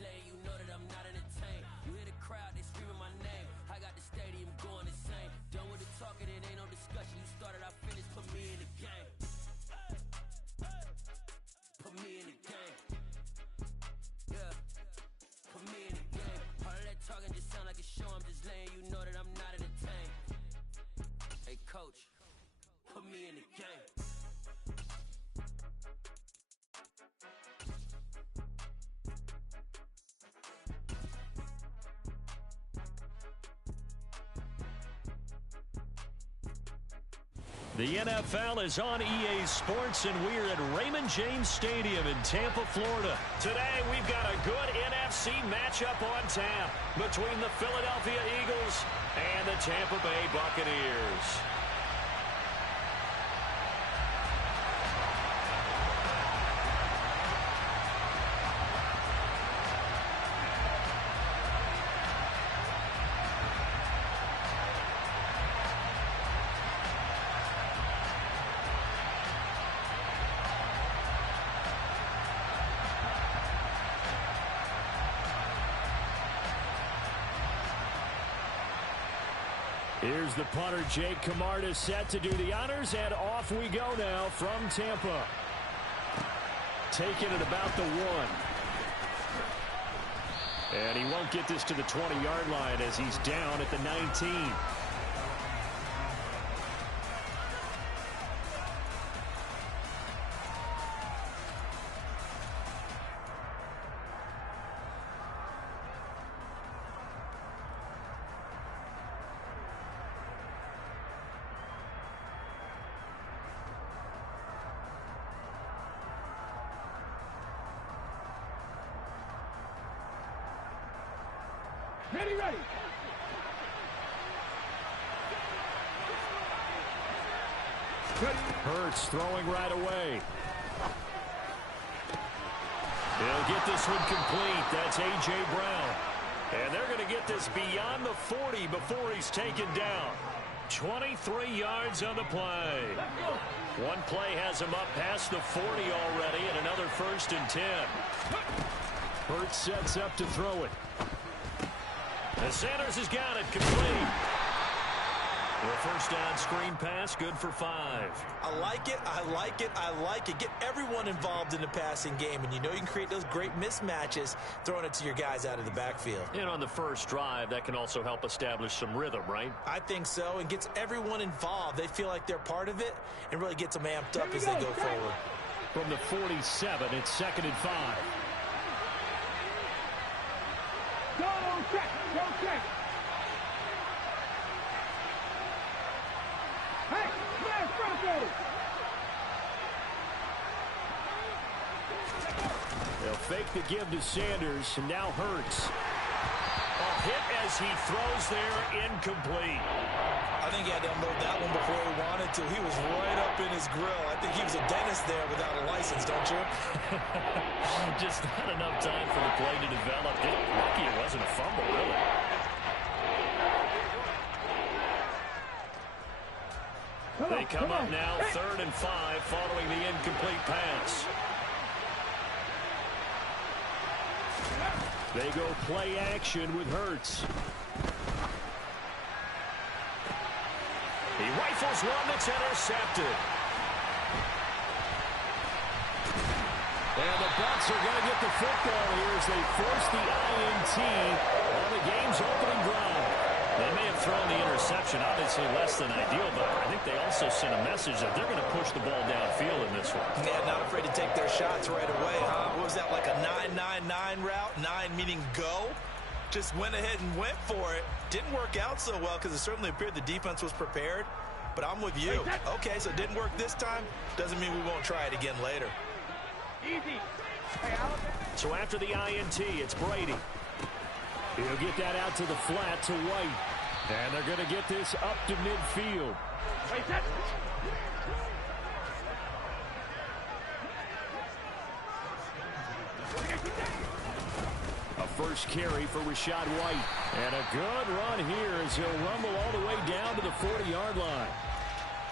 letting you know that I'm not entertained. You hear the crowd, they screaming my name. I got the stadium going insane. Done with the talking, it ain't no discussion. You started, I finished, put me in the game. Put me in the game. Yeah. Put me in the game. All of that talking just sound like a show. I'm just letting you know that I'm not entertained. Hey, coach, put me in the game. The NFL is on EA Sports, and we're at Raymond James Stadium in Tampa, Florida. Today, we've got a good NFC matchup on tap between the Philadelphia Eagles and the Tampa Bay Buccaneers. Here's the punter, Jake Camarda, set to do the honors, and off we go now from Tampa. Taking it about the 1. And he won't get this to the 20-yard line as he's down at the 19. Ready. Hurts throwing right away. He'll get this one complete. That's A.J. Brown. And they're going to get this beyond the 40 before he's taken down. 23 yards on the play. One play has him up past the 40 already, and another 1st and 10. Hurts sets up to throw it. And Sanders has got it complete. The first down screen pass, good for 5. I like it. Get everyone involved in the passing game, and you know you can create those great mismatches throwing it to your guys out of the backfield. And on the first drive, that can also help establish some rhythm, right? I think so, and gets everyone involved. They feel like they're part of it and really gets them amped up as they go forward. From the 47, it's 2nd and 5. Go check. Hey, smash Broncos! They'll fake the give to Sanders, and now Hurts. A hit as he throws there, incomplete. I think he had to unload that one before he wanted to. He was right up in his grill. I think he was a dentist there without a license, don't you? Just not enough time for the play to develop. Lucky it wasn't a fumble, really. They come up now, 3rd and 5, following the incomplete pass. They go play action with Hurts. He rifles one that's intercepted. And the Bucs are going to get the football here as they force the INT on the game's opening drive. They may have thrown the interception, obviously less than ideal, but I think they also sent a message that they're going to push the ball downfield in this one. Yeah, not afraid to take their shots right away, huh? What was that, like a 9-9-9 route? 9 meaning go? Just went ahead and went for it. Didn't work out so well because it certainly appeared the defense was prepared, but I'm with you. Okay, so it didn't work this time. Doesn't mean we won't try it again later. Easy. So after the INT, it's Brady. He'll get that out to the flat to White. And they're going to get this up to midfield. A first carry for Rachaad White. And a good run here as he'll rumble all the way down to the 40-yard line.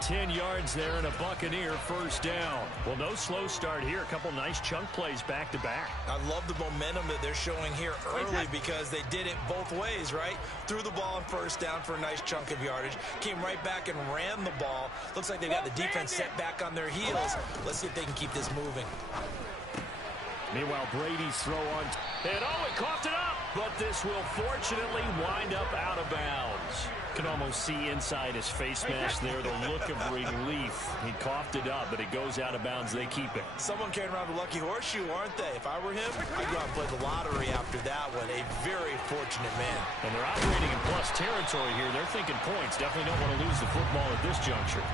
10 yards there and a Buccaneer first down. Well, no slow start here. A couple nice chunk plays back-to-back. I love the momentum that they're showing here early because they did it both ways, right? Threw the ball on first down for a nice chunk of yardage. Came right back and ran the ball. Looks like they got the defense set back on their heels. Let's see if they can keep this moving. Meanwhile, Brady's throw on. And he coughed it up. But this will fortunately wind up out of bounds. Can almost see inside his face mask there the look of relief. He coughed it up, but it goes out of bounds. They keep it. Someone carrying around a lucky horseshoe, aren't they? If I were him, I'd go out and play the lottery after that one. A very fortunate man. And they're operating in plus territory here. They're thinking points. Definitely don't want to lose the football at this juncture.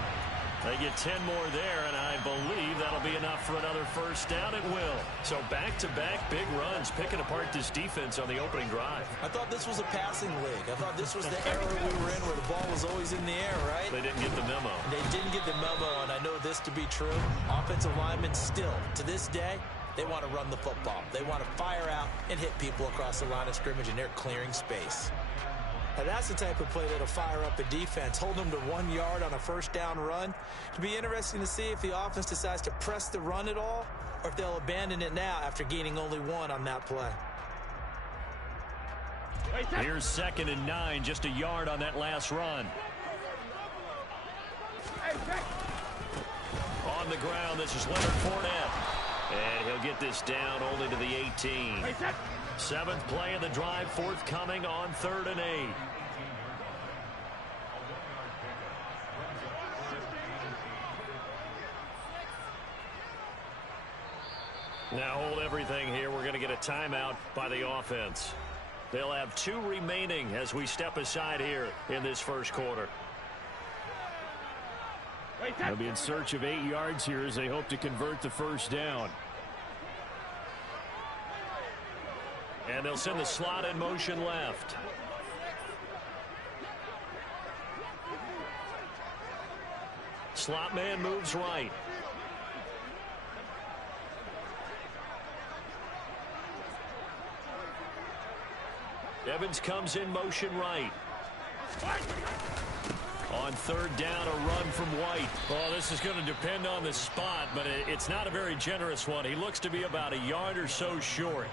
They get 10 more there, and I believe that'll be enough for another first down. It will. So back-to-back big runs, picking apart this defense on the opening drive. I thought this was a passing league. I thought this was the era we were in where the ball was always in the air, right? They didn't get the memo. They didn't get the memo, and I know this to be true. Offensive linemen still, to this day, they want to run the football. They want to fire out and hit people across the line of scrimmage, and they're clearing space. Now that's the type of play that'll fire up a defense. Hold them to 1 yard on a first down run. It'll be interesting to see if the offense decides to press the run at all or if they'll abandon it now after gaining only 1 on that play. Here's 2nd and 9, just a yard on that last run. On the ground, this is Leonard Fournette. And he'll get this down only to the 18. 7th play of the drive, forthcoming on 3rd and 8. Now hold everything here. We're going to get a timeout by the offense. They'll have 2 remaining as we step aside here in this first quarter. They'll be in search of 8 yards here as they hope to convert the first down. And they'll send the slot in motion left. Slot man moves right. Evans comes in motion right. On 3rd down, a run from White. Well, this is going to depend on the spot, but it's not a very generous one. He looks to be about a yard or so short.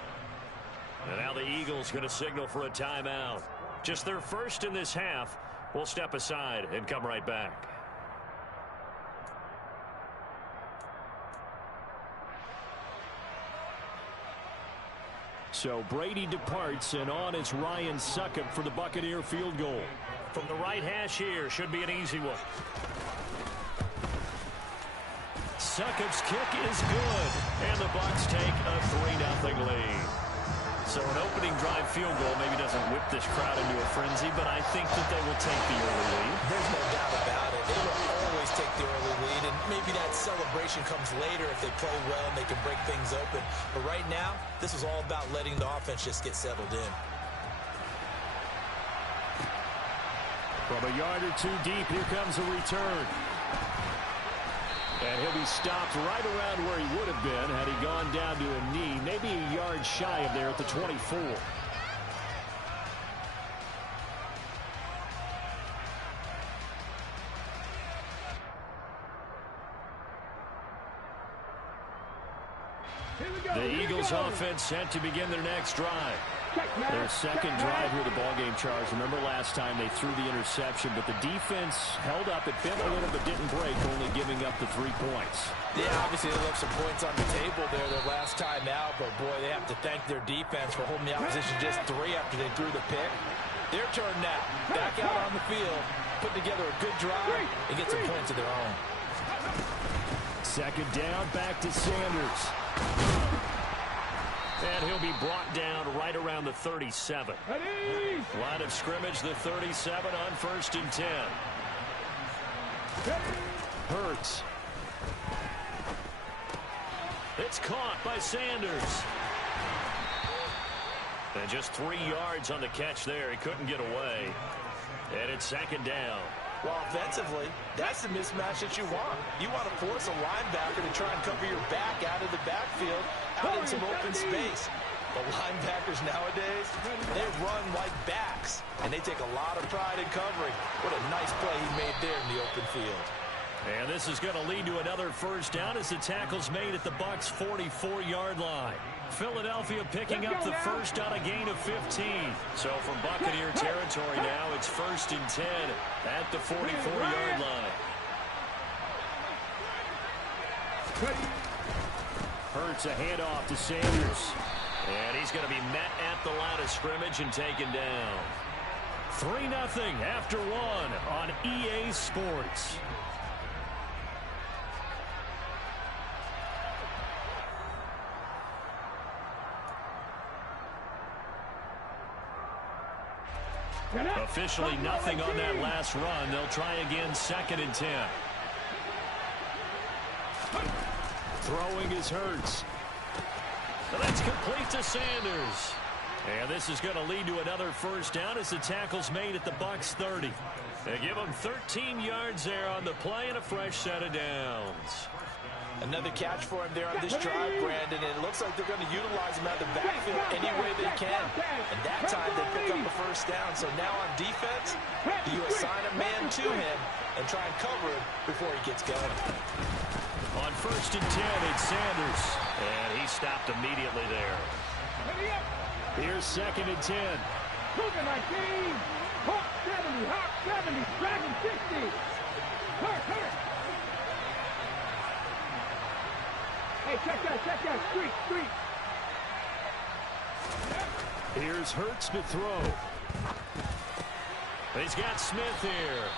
And now the Eagles going to signal for a timeout. Just their first in this half. We'll step aside and come right back. So Brady departs, and on is Ryan Succop for the Buccaneer field goal. From the right hash here, should be an easy one. Succop's kick is good, and the Bucs take a 3-0 lead. So an opening drive field goal maybe doesn't whip this crowd into a frenzy, but I think that they will take the early lead. There's no doubt about it. They will always take the early lead, and maybe that celebration comes later if they play well and they can break things open. But right now, this is all about letting the offense just get settled in. From a yard or 2 deep, here comes a return. And he'll be stopped right around where he would have been had he gone down to a knee, maybe a yard shy of there at the 24. The Eagles offense set to begin their next drive. Their second drive here, the ballgame, Charles. Remember last time they threw the interception, but the defense held up. It bent a little but didn't break, only giving up the 3 points. Yeah, obviously they left some points on the table there their last time out, but boy, they have to thank their defense for holding the opposition just 3 after they threw the pick. Their turn now. Back out on the field, put together a good drive, and get some points of their own. 2nd down, back to Sanders. And he'll be brought down right around the 37. Line of scrimmage, the 37 on 1st and 10. Hurts. It's caught by Sanders. And just 3 yards on the catch there. He couldn't get away. And it's 2nd down. Well, offensively, that's the mismatch that you want. You want to force a linebacker to try and cover your back out of the backfield, out in some open space. The linebackers nowadays, they run like backs, and they take a lot of pride in covering. What a nice play he made there in the open field. And this is going to lead to another first down as the tackle's made at the Bucs' 44-yard line. Philadelphia picking up the first on a gain of 15. So from Buccaneer territory now, it's 1st and 10 at the 44-yard line. Hurts a handoff to Sanders. And he's going to be met at the line of scrimmage and taken down. 3-0 after 1 on EA Sports. Officially nothing on that last run. They'll try again 2nd and 10. Throwing is Hurts. That's complete to Sanders. And this is going to lead to another first down as the tackle's made at the Bucs' 30. They give them 13 yards there on the play and a fresh set of downs. Another catch for him there on this drive, Brandon. And it looks like they're going to utilize him out of the backfield any way they can. And that time they pick up the first down. So now on defense, you assign a man to him and try and cover him before he gets going. On 1st and 10, it's Sanders. And he stopped immediately there. Here's 2nd and 10. Cougar 19. Hawk 70. Hawk 70. Dragon 60. Hurt. Hey, check that. Street. Here's Hurts to throw. He's got Smith here.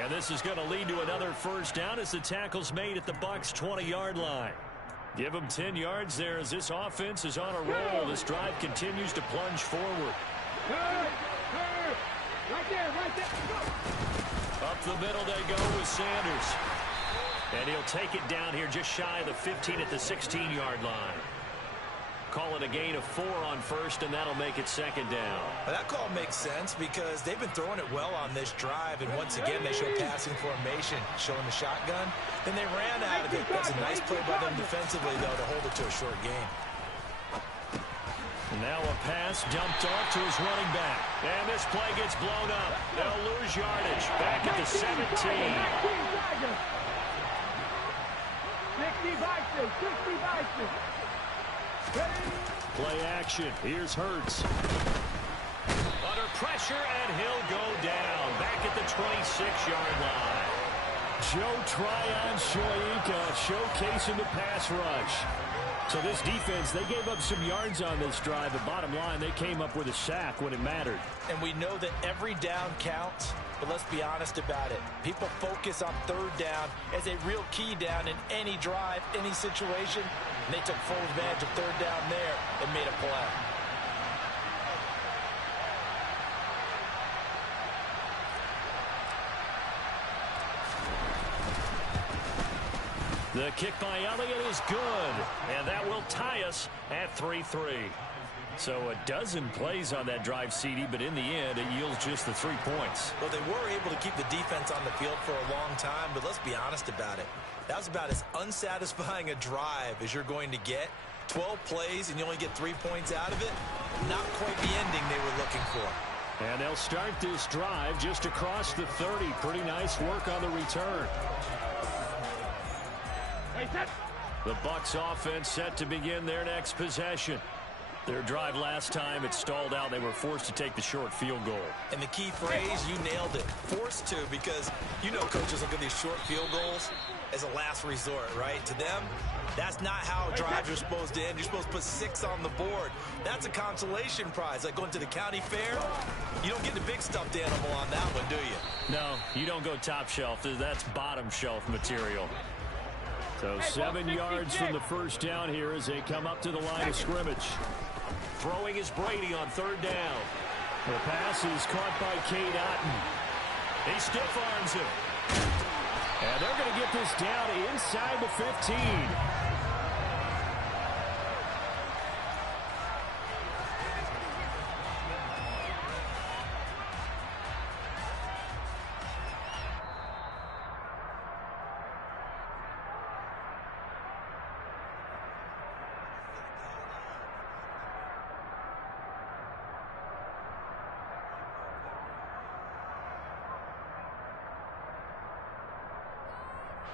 And this is going to lead to another first down as the tackle's made at the Bucs' 20-yard line. Give them 10 yards there as this offense is on a roll. This drive continues to plunge forward. Right there. Up the middle they go with Sanders. And he'll take it down here just shy of the 15 at the 16-yard line. Call it a gain of 4 on first, and that'll make it 2nd down. Well, that call makes sense because they've been throwing it well on this drive, and once again they show passing formation, showing the shotgun. Then they ran out of it. That's a nice play by them defensively, though, to hold it to a short game. Now a pass dumped off to his running back. And this play gets blown up. They'll lose yardage. Back at the 17. 60 Bison. Play action. Here's Hurts. Under pressure, and he'll go down. Back at the 26-yard line. Joe Tryon-Shoyinka showcasing the pass rush. So this defense, they gave up some yards on this drive, but bottom line, they came up with a sack when it mattered. And we know that every down counts, but let's be honest about it. People focus on 3rd down as a real key down in any drive, any situation. And they took full advantage of 3rd down there and made a play. The kick by Elliott is good, and that will tie us at 3-3. So a dozen plays on that drive, CD, but in the end, it yields just the 3 points. Well, they were able to keep the defense on the field for a long time, but let's be honest about it. That was about as unsatisfying a drive as you're going to get. 12 plays, and you only get 3 points out of it. Not quite the ending they were looking for. And they'll start this drive just across the 30. Pretty nice work on the return. The Bucs offense set to begin their next possession. Their drive last time, it stalled out. They were forced to take the short field goal. And the key phrase, you nailed it. Forced to, because you know coaches look at these short field goals as a last resort, right? To them, that's not how drives are supposed to end. You're supposed to put 6 on the board. That's a consolation prize. Like going to the county fair, you don't get the big stuffed animal on that one, do you? No, you don't go top shelf. That's bottom shelf material. So 7 yards from the first down here as they come up to the line of scrimmage. Throwing is Brady on 3rd down. The pass is caught by Cade Otton. He stiff arms him. And they're going to get this down inside the 15.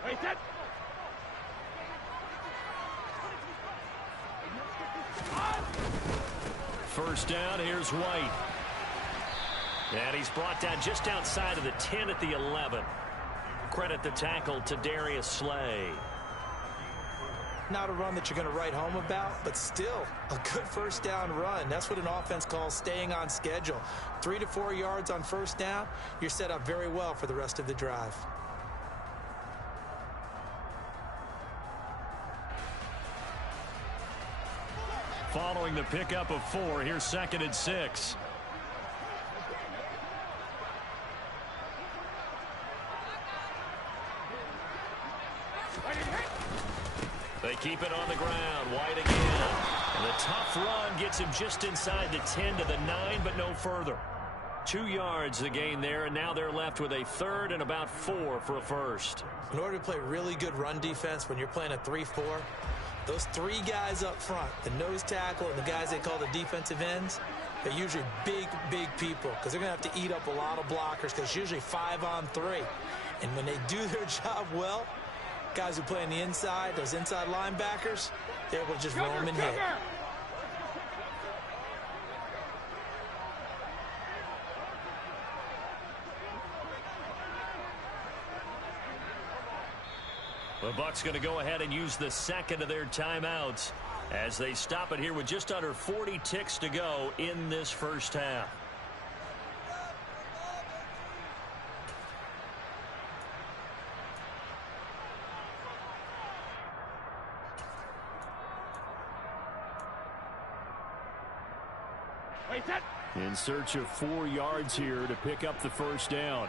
Wait, set. First down, here's White. And he's brought down just outside of the 10 at the 11. Credit the tackle to Darius Slay. Not a run that you're going to write home about, but still a good first down run. That's what an offense calls staying on schedule. 3 to 4 yards on first down, you're set up very well for the rest of the drive. Following the pickup of 4, here's 2nd and 6. They keep it on the ground. White again. And the tough run gets him just inside the 10 to the 9, but no further. 2 yards the gain there, and now they're left with a 3rd and about 4 for a first. In order to play really good run defense when you're playing a 3-4, those 3 guys up front, the nose tackle and the guys they call the defensive ends, they're usually big people because they're going to have to eat up a lot of blockers because it's usually 5 on 3. And when they do their job well, guys who play on the inside, those inside linebackers, they're able to just roam and hit. The Bucs going to go ahead and use the 2nd of their timeouts as they stop it here with just under 40 ticks to go in this first half. In search of 4 yards here to pick up the first down.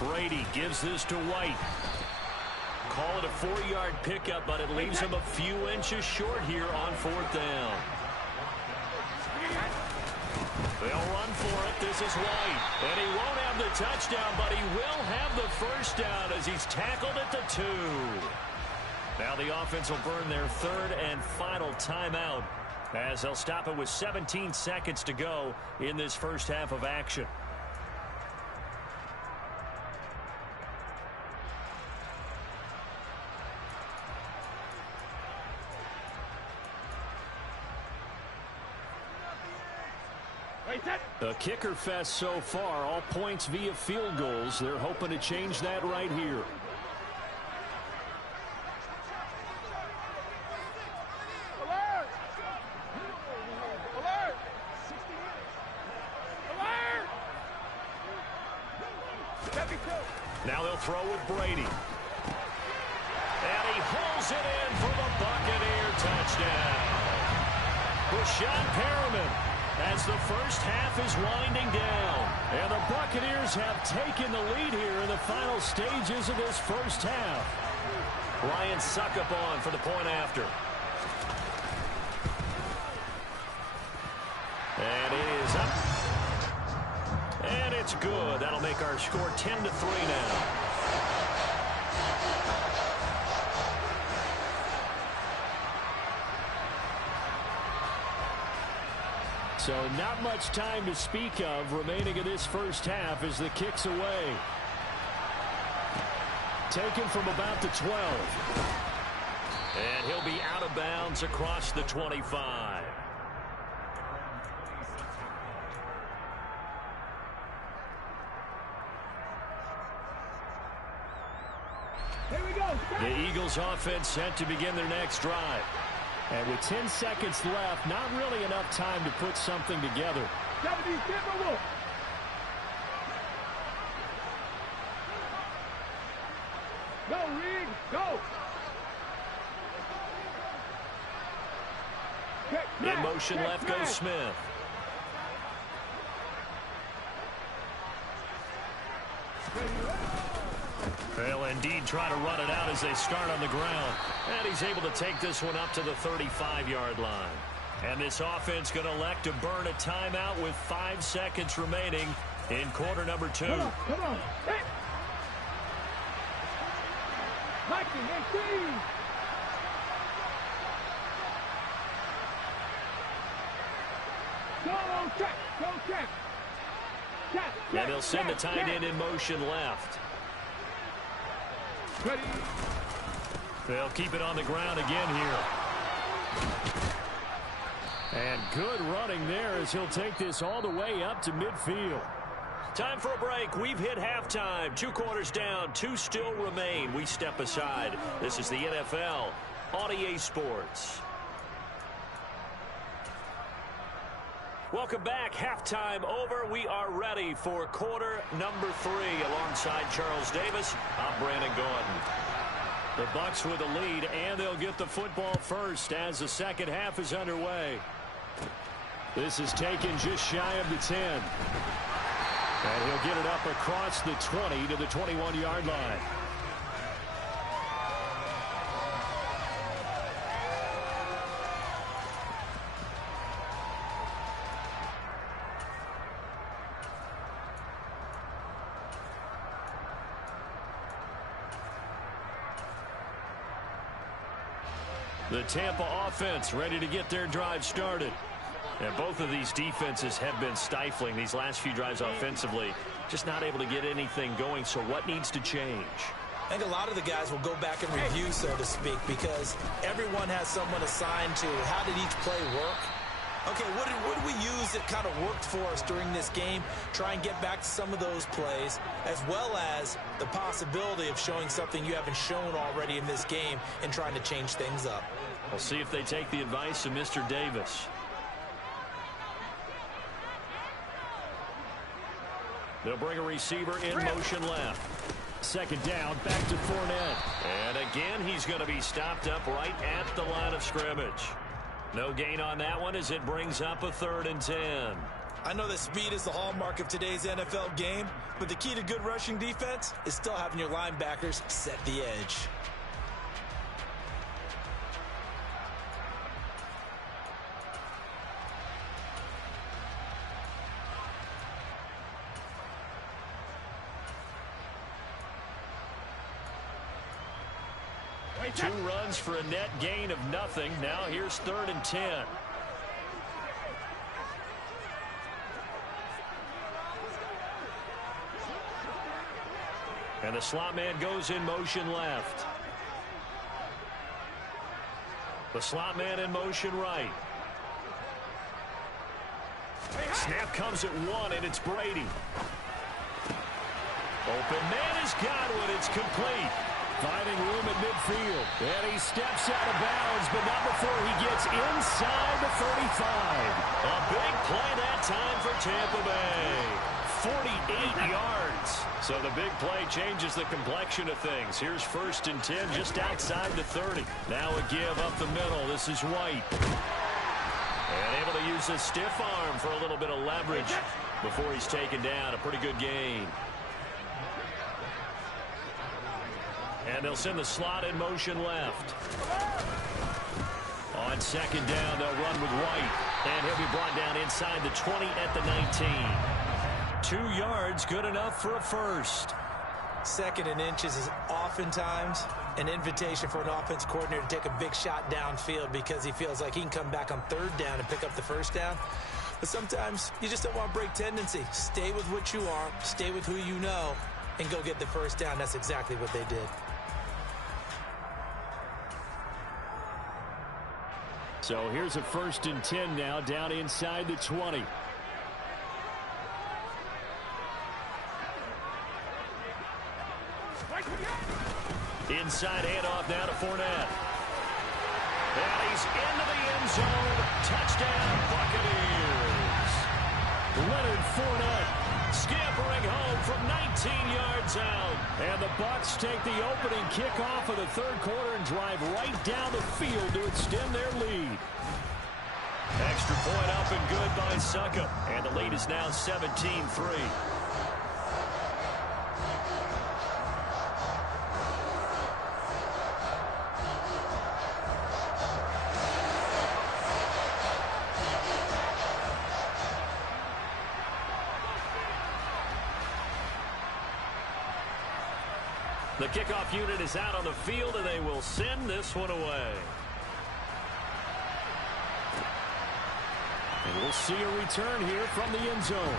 Brady gives this to White. Call it a 4-yard pickup, but it leaves him a few inches short here on 4th down. They'll run for it. This is White. And he won't have the touchdown, but he will have the first down as he's tackled at the 2. Now the offense will burn their 3rd and final timeout as they'll stop it with 17 seconds to go in this first half of action. A kicker fest so far, all points via field goals. They're hoping to change that right here. Alert! Alert! Alert! Now they'll throw with Brady. And he hauls it in for the Buccaneer touchdown. Rashad Perriman, as the first half is winding down. And the Buccaneers have taken the lead here in the final stages of this first half. Ryan Suckup on for the point after. And it is up. And it's good. That'll make our score 10-3 now. So not much time to speak of remaining in this first half as the kick's away. Taken from about the 12. And he'll be out of bounds across the 25. Here we go. The Eagles offense set to begin their next drive. And with 10 seconds left, not really enough time to put something together. 70 Timberwolves. Go, Reed, go. In motion left goes Smith. They'll indeed try to run it out as they start on the ground. And he's able to take this one up to the 35-yard line. And this offense going to elect to burn a timeout with 5 seconds remaining in quarter number 2. Come on. Hey. Mikey, 18. trap. Go trap. Trap. And they'll send the tight end in motion left. Ready. They'll keep it on the ground again here. And good running there as he'll take this all the way up to midfield. Time for a break. We've hit halftime. 2 quarters down. 2 still remain. We step aside. This is the NFL on EA Sports. Welcome back. Halftime over. We are ready for quarter number 3. Alongside Charles Davis, I'm Brandon Gordon. The Bucs with the lead, and they'll get the football first as the second half is underway. This is taken just shy of the 10. And he'll get it up across the 20 to the 21-yard line. The Tampa offense ready to get their drive started. And both of these defenses have been stifling these last few drives offensively. Just not able to get anything going. So what needs to change? I think a lot of the guys will go back and review, so to speak, because everyone has someone assigned to how did each play work. Okay, what did we use that kind of worked for us during this game? Try and get back to some of those plays, as well as the possibility of showing something you haven't shown already in this game and trying to change things up. We'll see if they take the advice of Mr. Davis. They'll bring a receiver in motion left. Second down, back to Fournette. And again, he's going to be stopped up right at the line of scrimmage. No gain on that one as it brings up a 3rd and 10. I know that speed is the hallmark of today's NFL game, but the key to good rushing defense is still having your linebackers set the edge. Two runs for a net gain of nothing. Now here's 3rd and 10. And the slot man goes in motion left. The slot man in motion right. Snap comes at 1, and it's Brady. Open man is Godwin. It's complete. Finding room at midfield. And he steps out of bounds, but not before he gets inside the 35. A big play that time for Tampa Bay. 48 yards. So the big play changes the complexion of things. Here's 1st and 10 just outside the 30. Now a give up the middle. This is White. And able to use a stiff arm for a little bit of leverage before he's taken down. A pretty good gain. And they'll send the slot in motion left. On 2nd down, they'll run with White. And he'll be brought down inside the 20 at the 19. 2 yards, good enough for a first. 2nd and inches is oftentimes an invitation for an offense coordinator to take a big shot downfield because he feels like he can come back on 3rd down and pick up the 1st down. But sometimes you just don't want to break tendency. Stay with what you are, stay with who you know, and go get the 1st down. That's exactly what they did. So here's a 1st and 10 now down inside the 20. Inside handoff now to Fournette. And he's into the end zone. Touchdown, Buccaneers. Leonard Fournette scampering home from 19 yards out. And the Bucs take the opening kickoff of the 3rd quarter and drive right down the field to extend their lead. Extra point up and good by Succop. And the lead is now 17-3. The kickoff unit is out on the field, and they will send this one away. And we'll see a return here from the end zone.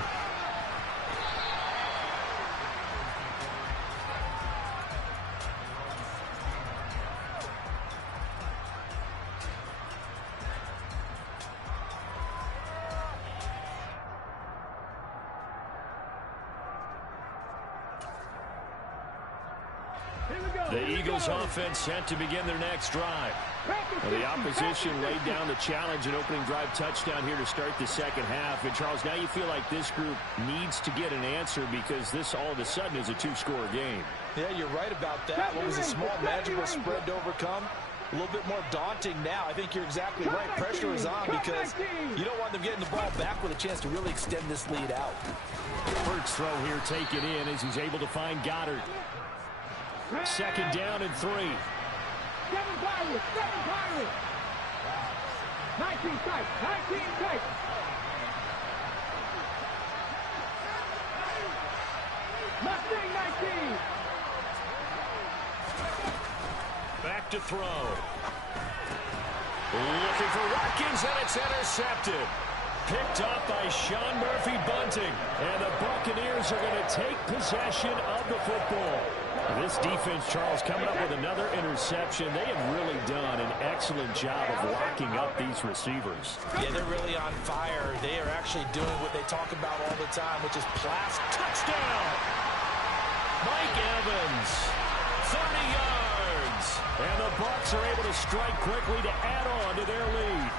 The Eagles offense set to begin their next drive. Well, the opposition laid down the challenge and opening drive touchdown here to start the second half. And, Charles, now you feel like this group needs to get an answer because this all of a sudden is a two-score game. Yeah, you're right about that. What was a small, manageable spread to overcome? A little bit more daunting now. I think you're exactly right. Pressure is on because you don't want them getting the ball back with a chance to really extend this lead out. First throw here taken in as he's able to find Goddard. Second down and 3. 7 Pirates, 7 Pirates. 19 tight, 19 tight. Mustang 19. Back to throw. Looking for Watkins, and it's intercepted. Picked off by Sean Murphy-Bunting. And the Buccaneers are going to take possession of the football. This defense, Charles, coming up with another interception. They have really done an excellent job of locking up these receivers. Yeah, they're really on fire. They are actually doing what they talk about all the time, which is blast. Touchdown! Mike Evans, 30 yards. And the Bucs are able to strike quickly to add on to their lead.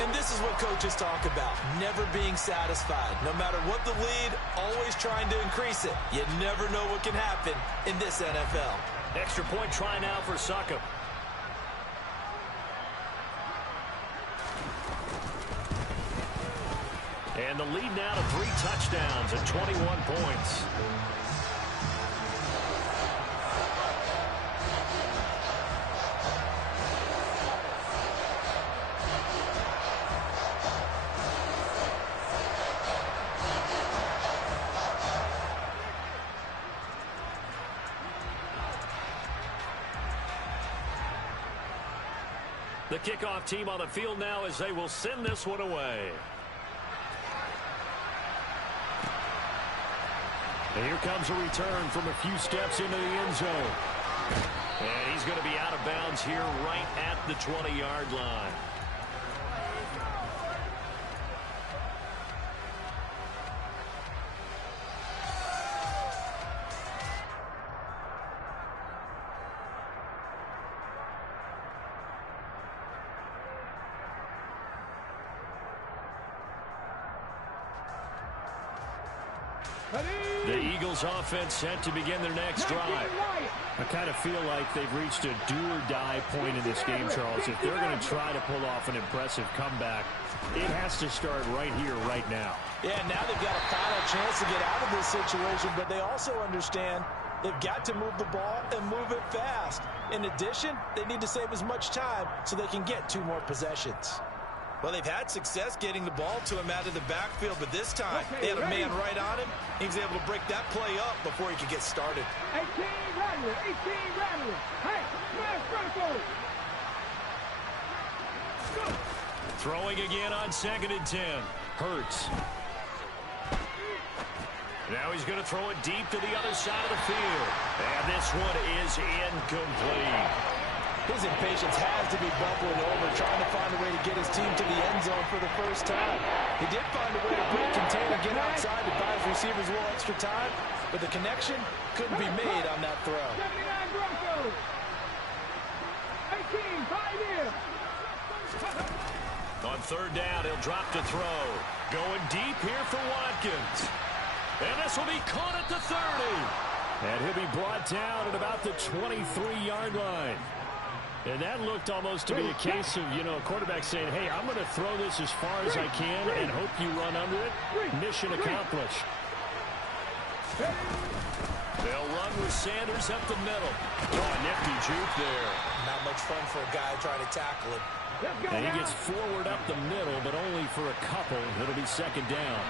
And this is what coaches talk about, never being satisfied. No matter what the lead, always trying to increase it. You never know what can happen in this NFL. Extra point try now for Succop. And the lead now to 3 touchdowns and 21 points. The kickoff team on the field now as they will send this one away. And here comes a return from a few steps into the end zone. And he's going to be out of bounds here right at the 20-yard line. The Eagles offense set to begin their next drive. I kind of feel like they've reached a do-or-die point in this game, Charles. If they're going to try to pull off an impressive comeback, it has to start right here, right now. Yeah, now they've got a final chance to get out of this situation, but they also understand they've got to move the ball and move it fast. In addition, they need to save as much time so they can get 2 more possessions. Well, they've had success getting the ball to him out of the backfield, but this time they had a man right on him. He was able to break that play up before he could get started. 18 Rattler, 18 Rattler. Hey, smash vertical. Throwing again on 2nd and 10. Hurts. Now he's going to throw it deep to the other side of the field. And this one is incomplete. His impatience has to be bubbling over, trying to find a way to get his team to the end zone for the first time. He did find a way to break contain and get outside to buy his receivers a little extra time, but the connection couldn't be made on that throw. 79 Broncos. 18, 5 here. On 3rd down, he'll drop to throw. Going deep here for Watkins. And this will be caught at the 30. And he'll be brought down at about the 23-yard line. And that looked almost to be a case of, a quarterback saying, hey, I'm going to throw this as far as I can and hope you run under it. Mission accomplished. They'll run with Sanders up the middle. Oh, nifty juke there. Not much fun for a guy trying to tackle him. And he gets forward up the middle, but only for a couple. It'll be 2nd down.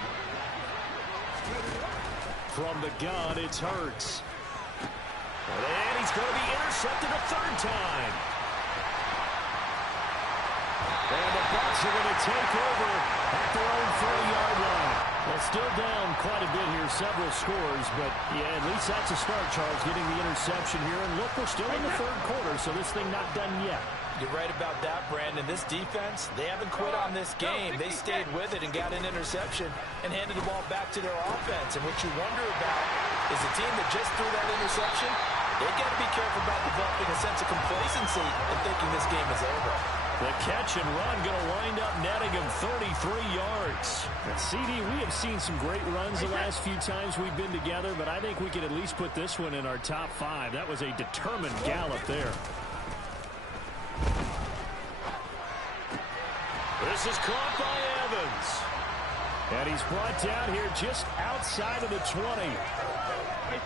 From the gun, it's Hurts. And he's going to be intercepted a 3rd time. And the Bucs are going to take over at their own 40-yard line. Well, still down quite a bit here, several scores, but yeah, at least that's a start, Charles, getting the interception here. And look, we're still in the third quarter, so this thing not done yet. You're right about that, Brandon. This defense, they haven't quit on this game. They stayed with it and got an interception and handed the ball back to their offense. And what you wonder about is a team that just threw that interception, they got to be careful about developing a sense of complacency and thinking this game is over. The catch and run going to wind up netting him 33 yards. And CD, we have seen some great runs the last few times we've been together, but I think we can at least put this one in our top 5. That was a determined gallop there. This is caught by Evans. And he's brought down here just outside of the 20.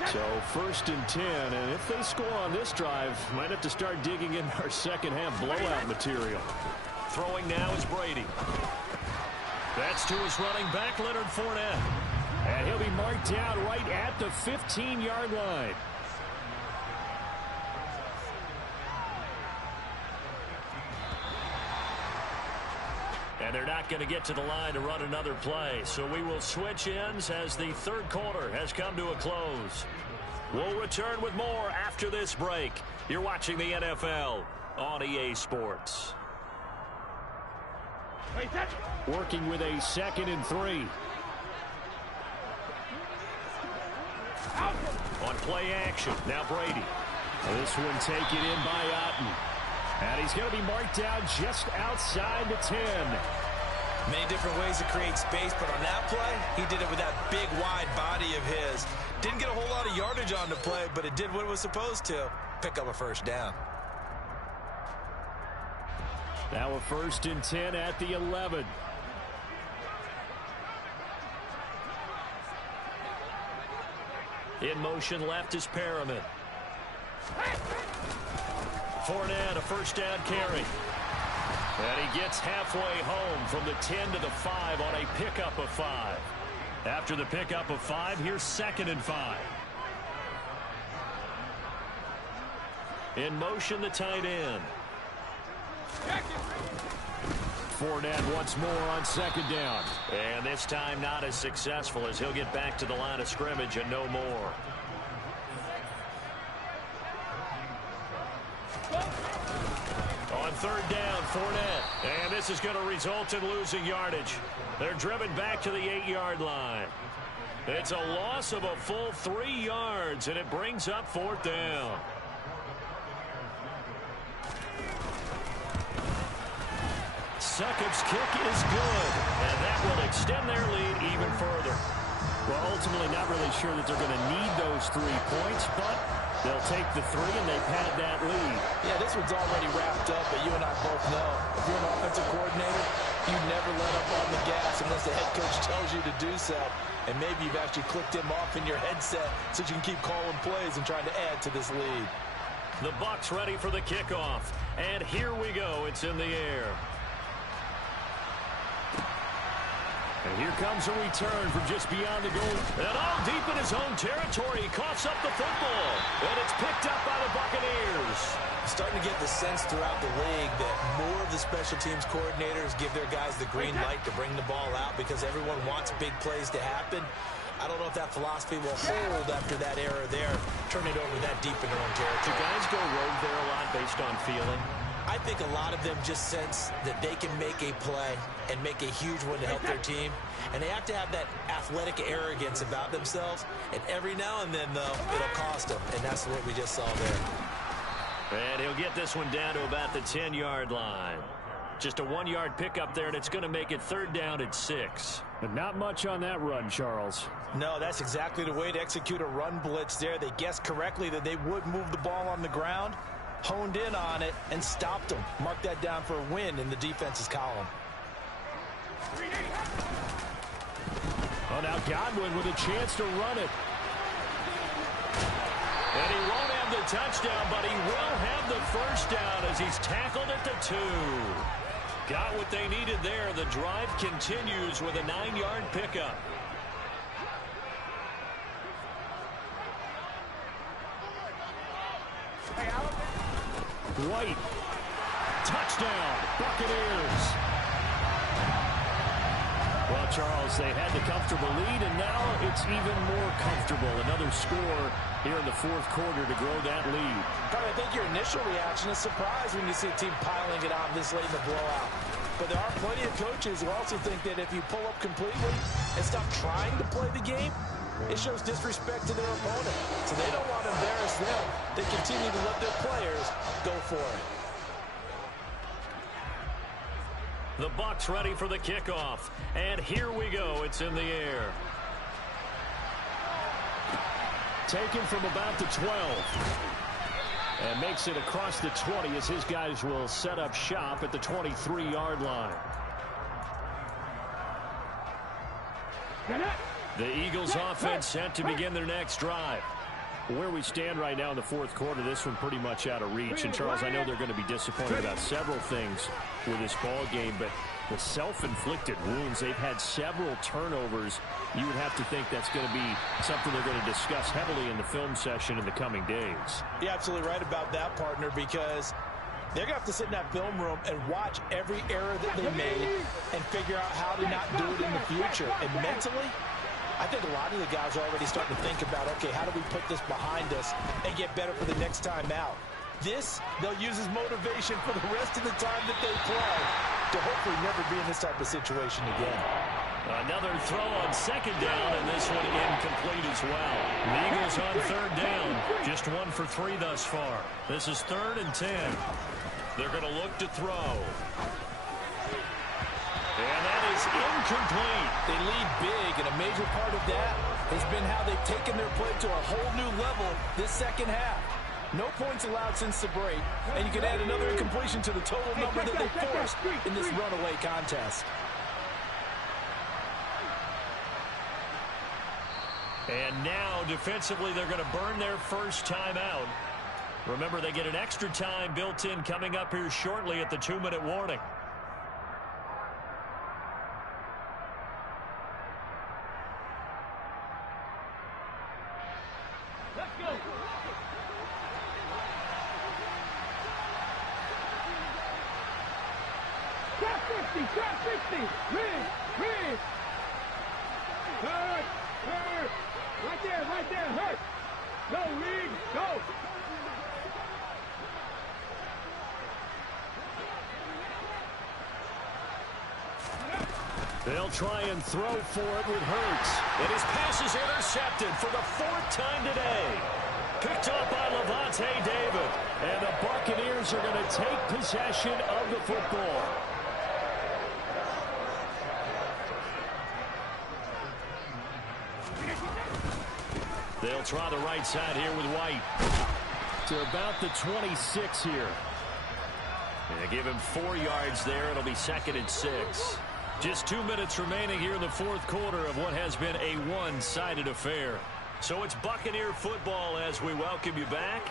So 1st and 10, and if they score on this drive, might have to start digging in our second half blowout material. Throwing now is Brady. That's to his running back, Leonard Fournette. And he'll be marked down right at the 15-yard line. And they're not going to get to the line to run another play. So we will switch ends as the third quarter has come to a close. We'll return with more after this break. You're watching the NFL on EA Sports. Working with a 2nd and 3. On play action. Now Brady. This one taken in by Otten. And he's going to be marked down just outside the 10. Many different ways to create space, but on that play, he did it with that big, wide body of his. Didn't get a whole lot of yardage on the play, but it did what it was supposed to. Pick up a first down. Now a 1st and 10 at the 11. In motion left is Perriman. Fournette, a first down carry. And he gets halfway home from the 10 to the 5 on a pickup of 5. After the pickup of 5, here's 2nd and 5. In motion, the tight end. Fournette once more on 2nd down. And this time not as successful as he'll get back to the line of scrimmage and no more. On 3rd down, Fournette. And this is going to result in losing yardage. They're driven back to the 8-yard line. It's a loss of a full 3 yards, and it brings up 4th down. Succop's kick is good, and that will extend their lead even further. Well, ultimately not really sure that they're going to need those 3 points, but they'll take the 3 and they pad that lead. Yeah, this one's already wrapped up, but you and I both know if you're an offensive coordinator, you never let up on the gas unless the head coach tells you to do so. And maybe you've actually clicked him off in your headset so you can keep calling plays and trying to add to this lead. The Bucs ready for the kickoff. And here we go. It's in the air. And here comes a return from just beyond the goal. And all deep in his own territory. He coughs up the football. And it's picked up by the Buccaneers. Starting to get the sense throughout the league that more of the special teams coordinators give their guys the green light to bring the ball out because everyone wants big plays to happen. I don't know if that philosophy will hold after that error there. Turn it over that deep in their own territory. Do guys go rogue there a lot based on feeling? I think a lot of them just sense that they can make a play and make a huge one to help their team. And they have to have that athletic arrogance about themselves. And every now and then, though, it'll cost them. And that's what we just saw there. And he'll get this one down to about the 10-yard line. Just a 1-yard pickup there, and it's going to make it 3rd down at 6. But not much on that run, Charles. No, that's exactly the way to execute a run blitz there. They guessed correctly that they would move the ball on the ground, honed in on it, and stopped them. Mark that down for a win in the defense's column. Oh, now Godwin with a chance to run it. And he won't have the touchdown, but he will have the first down as he's tackled at the 2. Got what they needed there. The drive continues with a 9-yard pickup. White Touchdown, Buccaneers. Well, Charles, they had the comfortable lead, and now it's even more comfortable. Another score here in the fourth quarter to grow that lead. I think your initial reaction is surprise when you see a team piling it on this late in the blowout. But there are plenty of coaches who also think that if you pull up completely and stop trying to play the game, it shows disrespect to their opponent. So they don't want to embarrass them. They continue to let their players go for it. The Bucs ready for the kickoff. And here we go. It's in the air. Taken from about the 12. And makes it across the 20 as his guys will set up shop at the 23-yard line. The Eagles offense set to begin their next drive. Where we stand right now in the fourth quarter, this one pretty much out of reach. And, Charles, I know they're going to be disappointed about several things with this ball game, but the self-inflicted wounds, they've had several turnovers. You would have to think that's going to be something they're going to discuss heavily in the film session in the coming days. You're absolutely right about that, partner, because they're going to have to sit in that film room and watch every error that they made and figure out how to not do it in the future. And mentally, I think a lot of the guys are already starting to think about, okay, how do we put this behind us and get better for the next time out? This, they'll use as motivation for the rest of the time that they play to hopefully never be in this type of situation again. Another throw on second down, and this one incomplete as well. The Eagles on third down, just 1 for 3 thus far. This is 3rd and 10. They're going to look to throw. And that is incomplete. They lead big, and a major part of that has been how they've taken their play to a whole new level this second half. No points allowed since the break, and you can add another incompletion to the total number that they forced in this runaway contest. And now, defensively, they're going to burn their first timeout. Remember, they get an extra time built in coming up here shortly at the 2-minute warning. Let's go. Trap 50, trap 50. Red. Hurt. Right there, hurt. Go, Reed, go. They'll try and throw for it with Hurts. And his pass is intercepted for the 4th time today. Picked up by Levante David. And the Buccaneers are going to take possession of the football. They'll try the right side here with White. To about the 26 here. And they give him 4 yards there. It'll be 2nd and 6. Just 2 minutes remaining here in the fourth quarter of what has been a one-sided affair. So it's Buccaneer football as we welcome you back.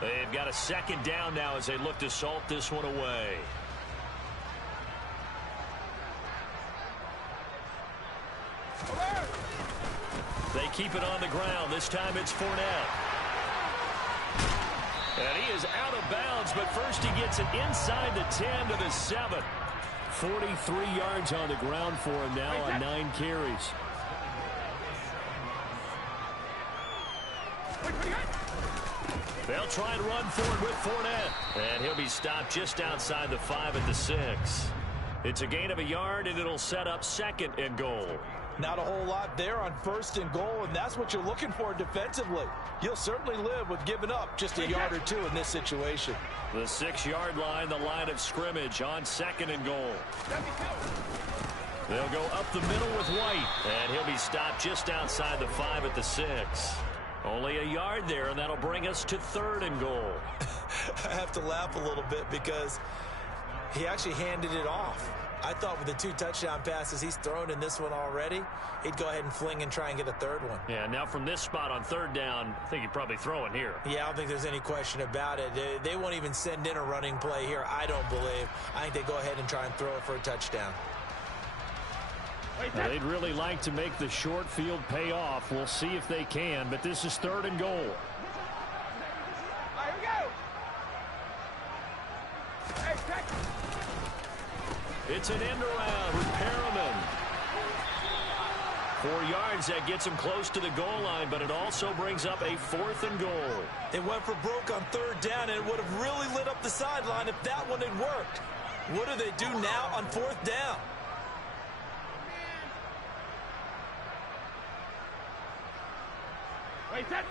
They've got a 2nd down now as they look to salt this one away. They keep it on the ground. This time it's Fournette. And he is out of bounds, but first he gets it inside the 10 to the 7. 43 yards on the ground for him now on 9 carries. They'll try and run for it with Fournette. And he'll be stopped just outside the 5 at the 6. It's a gain of a yard, and it'll set up 2nd and goal. Not a whole lot there on 1st and goal, and that's what you're looking for defensively. You'll certainly live with giving up just a yard or 2 in this situation. The 6-yard line, the line of scrimmage on 2nd and goal. They'll go up the middle with White, and he'll be stopped just outside the 5 at the 6. Only a yard there, and that'll bring us to 3rd and goal. I have to laugh a little bit because he actually handed it off. I thought with the 2 touchdown passes he's thrown in this one already, he'd go ahead and fling and try and get a 3rd one. Yeah, now from this spot on 3rd down, I think he'd probably throw it here. Yeah, I don't think there's any question about it. They won't even send in a running play here, I don't believe. I think they go ahead and try and throw it for a touchdown. Now, they'd really like to make the short field pay off. We'll see if they can, but this is 3rd and goal. All right, here we go. Hey, check. It's an end around with Perriman. 4 yards, that gets him close to the goal line, but it also brings up a 4th and goal. They went for broke on 3rd down, and it would have really lit up the sideline if that one had worked. What do they do now on 4th down? Wait, that.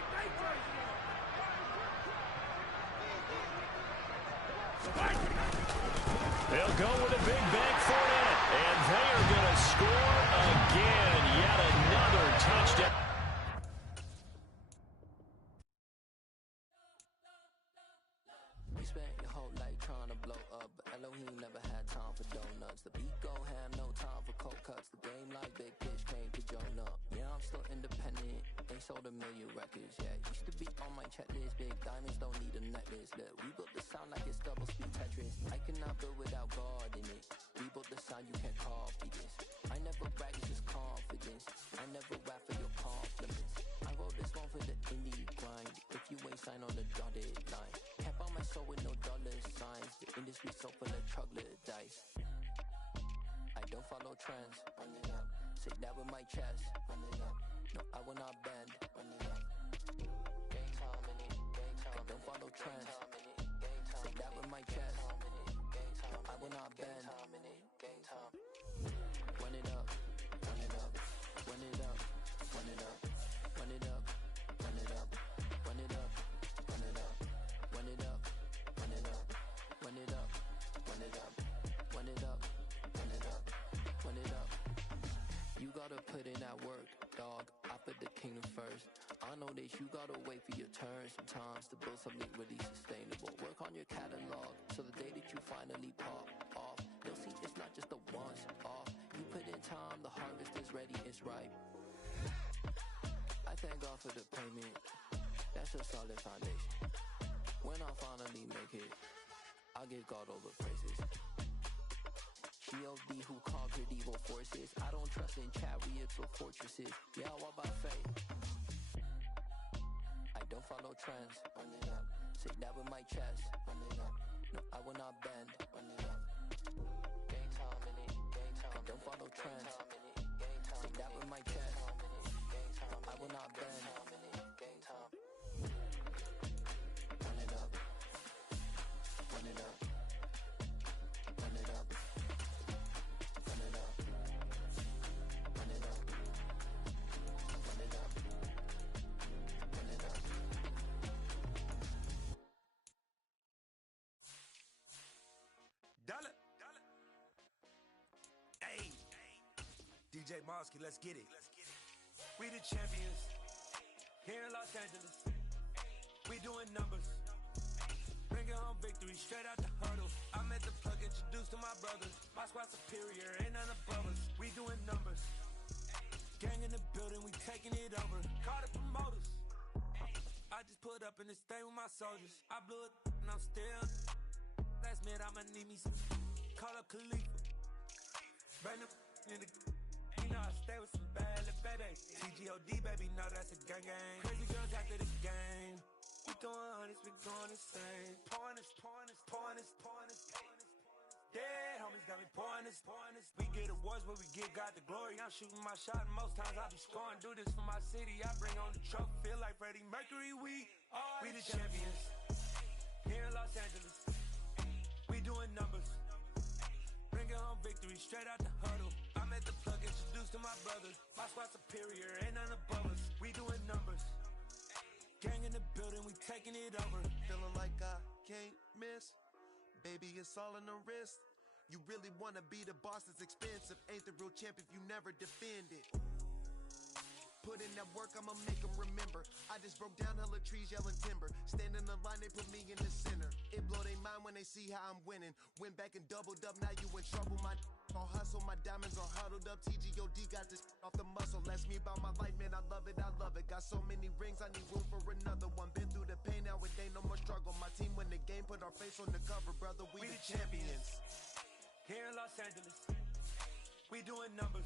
They'll go with a big bank for it, and they are going to score again. Yet another touchdown. You spent your whole life trying to blow up, but Elohim never had time for donuts. The beat go ham, no time for cold cuts. The game like big pitch came to join up. Yeah, I'm still independent. They sold 1 million records. Yeah, used to be on my checklist. Big diamonds don't need a necklace. Look, we built the sound like it's double speed Tetris. I cannot build without God in it. We built the sound, you can't copy this. I never brag, it's just confidence. I never rap for your compliments. I wrote this one for the indie grind. If you ain't signed on the dotted line, can't buy my soul with no dollar signs. The industry so full of troglodytes. I don't follow trends. Run it up. Say that with my chest. Run it up. No, I will not bend. Run it up. Game time in it. Game time. I don't follow trends. Say that with my chest. No, I will not bend. Game time. Run it up. Run it up. Run it up. Run it up. Run it up. Run it up. Run it up. Run it up. Run it up. Run it up. Run it up. Run it up. Run it up. Run it up. Run it up. You gotta put in that work, dog. I put the kingdom first. I know that you gotta wait for your turn sometimes to build something really sustainable. Work on your catalog, so the day that you finally pop off, you'll see it's not just a once off. You put in time, the harvest is ready, it's ripe. I thank God for the payment. That's a solid foundation. When I finally make it, I'll give God all the praises. G.O.D. who conquered evil forces. I don't trust in chariots or fortresses. Yeah, I walk by faith. I don't follow trends. Run it up. Say that with my chest. Run it up. No, I will not bend. Run it up. Game time in it. Game time. I don't follow trends. Say that with my chest. No, I will not bend. Game time. Run it up. Run it up. Run it up. Run it up. Run it up. Run it up. Run it up. Dollar. Hey. DJ Mosky, let's get it. We the champions. Here in Los Angeles. We doing numbers. Bringing home victory straight out the huddle. I'm at the plug, introduced to my brothers. My squad superior, ain't none above us. We doing numbers. Gang in the building, we taking it over. Call the promoters. I just put up in this thing with my soldiers. I blew it and I'm still. Last minute, I'ma need me some. Call up Khalifa. Bring them in the. You know I stay with some bad little baby. TGOD, baby, know that's a gang gang. Crazy girls after this game. We throwing hundreds, we going insane. Pouring this. Dead homies got me pouring this. We get awards, but we give God the glory. I'm shooting my shot, and most times I be scoring. Do this for my city, I bring on the trophy. Feel like Freddie Mercury, we the champions. Here in Los Angeles, we doing numbers. Bringing home victory straight out the huddle. I'm at the plug, introduced to my brothers. My squad superior, ain't none above us. We doing numbers. Gang in the building, we taking it over. Feeling like I can't miss. Baby, it's all in the wrist. You really wanna be the boss, it's expensive. Ain't the real champ if you never defend it. Put in that work, I'ma make them remember. I just broke down hella trees, yelling timber. Stand in the line, they put me in the center. It blow their mind when they see how I'm winning. Went back and doubled up, now you in trouble. My all hustle, my diamonds are huddled up. TGOD got this off the muscle. That's me about my life, man, I love it. Got so many rings, I need room for another one. Been through the pain, now it ain't no more struggle. My team win the game, put our face on the cover, brother. We the champions. Here in Los Angeles, we doing numbers.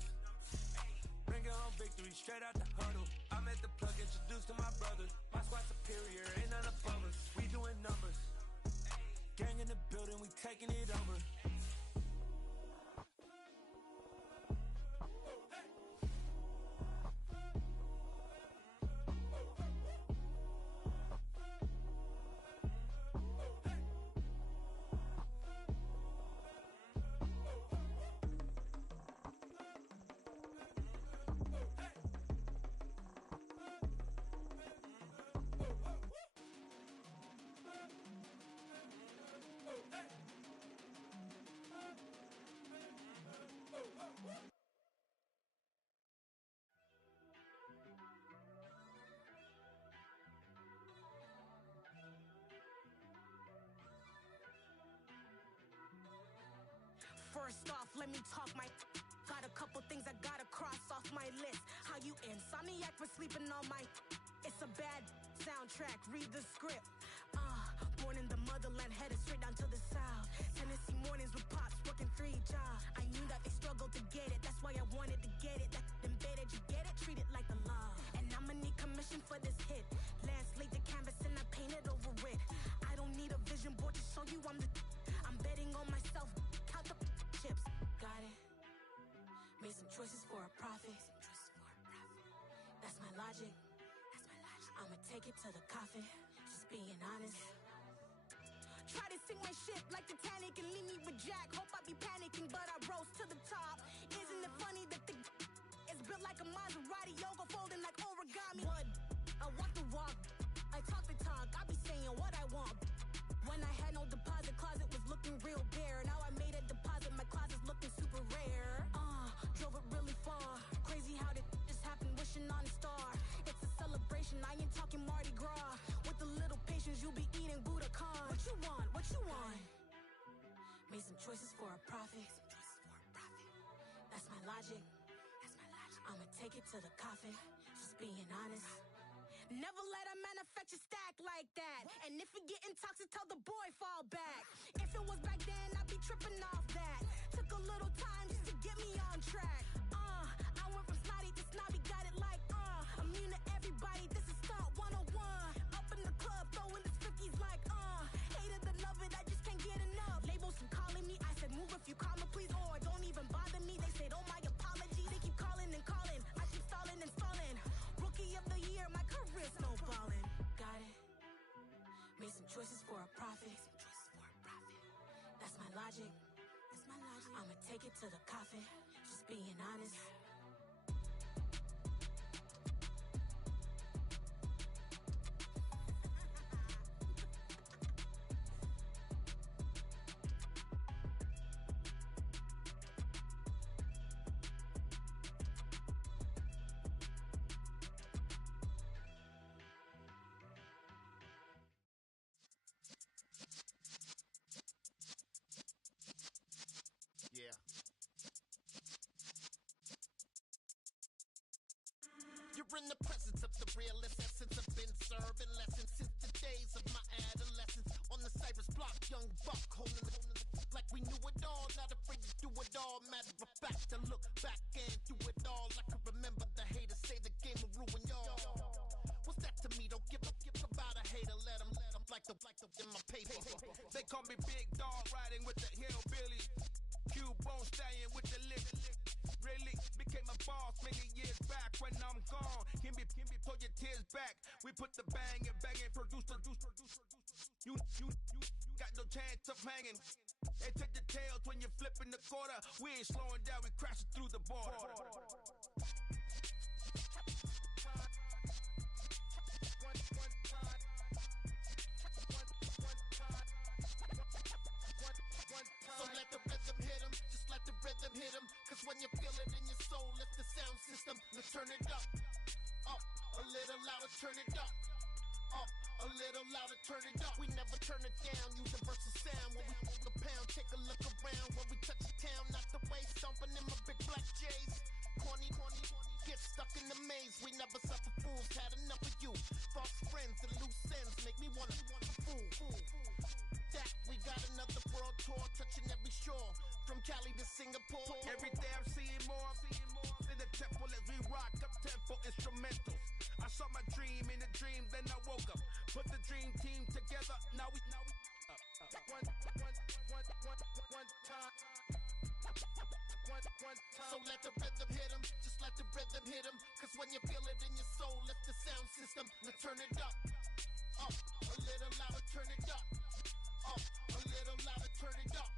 Bringing home victory straight out the huddle. I'm at the plug, introduced to my brothers. My squad superior, ain't none above us. We doing numbers. Gang in the building, we taking it over. First off, let me talk my. Got a couple things I gotta cross off my list. How you insomniac for sleeping on my. It's a bad soundtrack, read the script. Born in the motherland, headed straight down to the south. Tennessee mornings with pops, working 3 jobs. I knew that they struggled to get it, that's why I wanted to get it. That embedded, you get it, treat it like a law. And I'ma need commission for this hit. Last laid the canvas and I painted over it. I don't need a vision board to show you I'm the. I'm betting on myself, count the chips. Got it. Made some choices for a profit. That's my logic. I'ma take it to the coffin. Just being honest. Try to sink my ship like Titanic and leave me with Jack. Hope I be panicking, but I rose to the top. Isn't it funny that the is built like a Maserati, yoga folding like origami? What? I walk the walk. I talk the talk. I be saying what I want. When I had no deposit, closet was looking real bare. Now I made a deposit, my closet's looking super rare. Drove it really far. Crazy how did this happen, wishing on a star. It's a celebration, I ain't talking Mardi Gras. With a little patience, you'll be eating Budokan. What you want? What you want? Made some choices for a profit. That's my logic. I'ma take it to the coffin. Just being honest. Never let a manufacture stack like that. And if it getting toxic, tell the boy fall back. If it was back then, I'd be tripping off that. Took a little time just to get me on track. I went from snotty to snobby, got it like immune to everybody, this is stunt 101. Up in the club, throwing this 50s like hate it, love it, I just can't get enough. Labels from calling me, I said move if you call me please, or don't even bother me. They said oh my apology, they keep calling and calling. I keep stalling and stalling. Rookie of the year, my career snowballing. Got it. Made some choices for a profit. That's my logic. I'ma take it to the coffin. Just being honest. Yeah. You're in the presence of the realest essence. I've been serving lessons since the days of my adolescence. On the Cypress block, young buck holding it like we knew it all. Not afraid to do it all. Matter of fact, to look back and do it all. I can remember the haters say the game will ruin y'all. What's that to me? Don't give about a hater. Let them like the in my paper. They call me Big Dog, riding with the hillbilly. Cubone stallion with the lip. Really became a boss many years back. When I'm gone, can be pull your tears back. We put the bang and produce. You got no chance of hanging. They take the tails when you're flipping the quarter. We ain't slowing down, we crashing through the border. So let the rhythm hit him, just let the rhythm hit him. Cause when you feel it in your soul, lift the sound system. Now turn it up, a little louder, turn it up, a little louder, turn it up. We never turn it down, universal sound. When we hold the pound, take a look around. When we touch the town, not the way, stomping in my big black J's. Corny, get stuck in the maze. We never suffer fools, had enough of you. False friends and loose ends make me wanna fool. That we got another world tour, touching every shore, from Cali to Singapore. Every day I'm seeing more in the temple as we rock up tempo instrumentals. I saw my dream in a dream, then I woke up. Put the dream team together, now we one time. So let the rhythm hit him, just let the rhythm hit him. Cause when you feel it in your soul, lift the sound system. Now turn it up, a little louder, turn it up, a little louder, turn it up.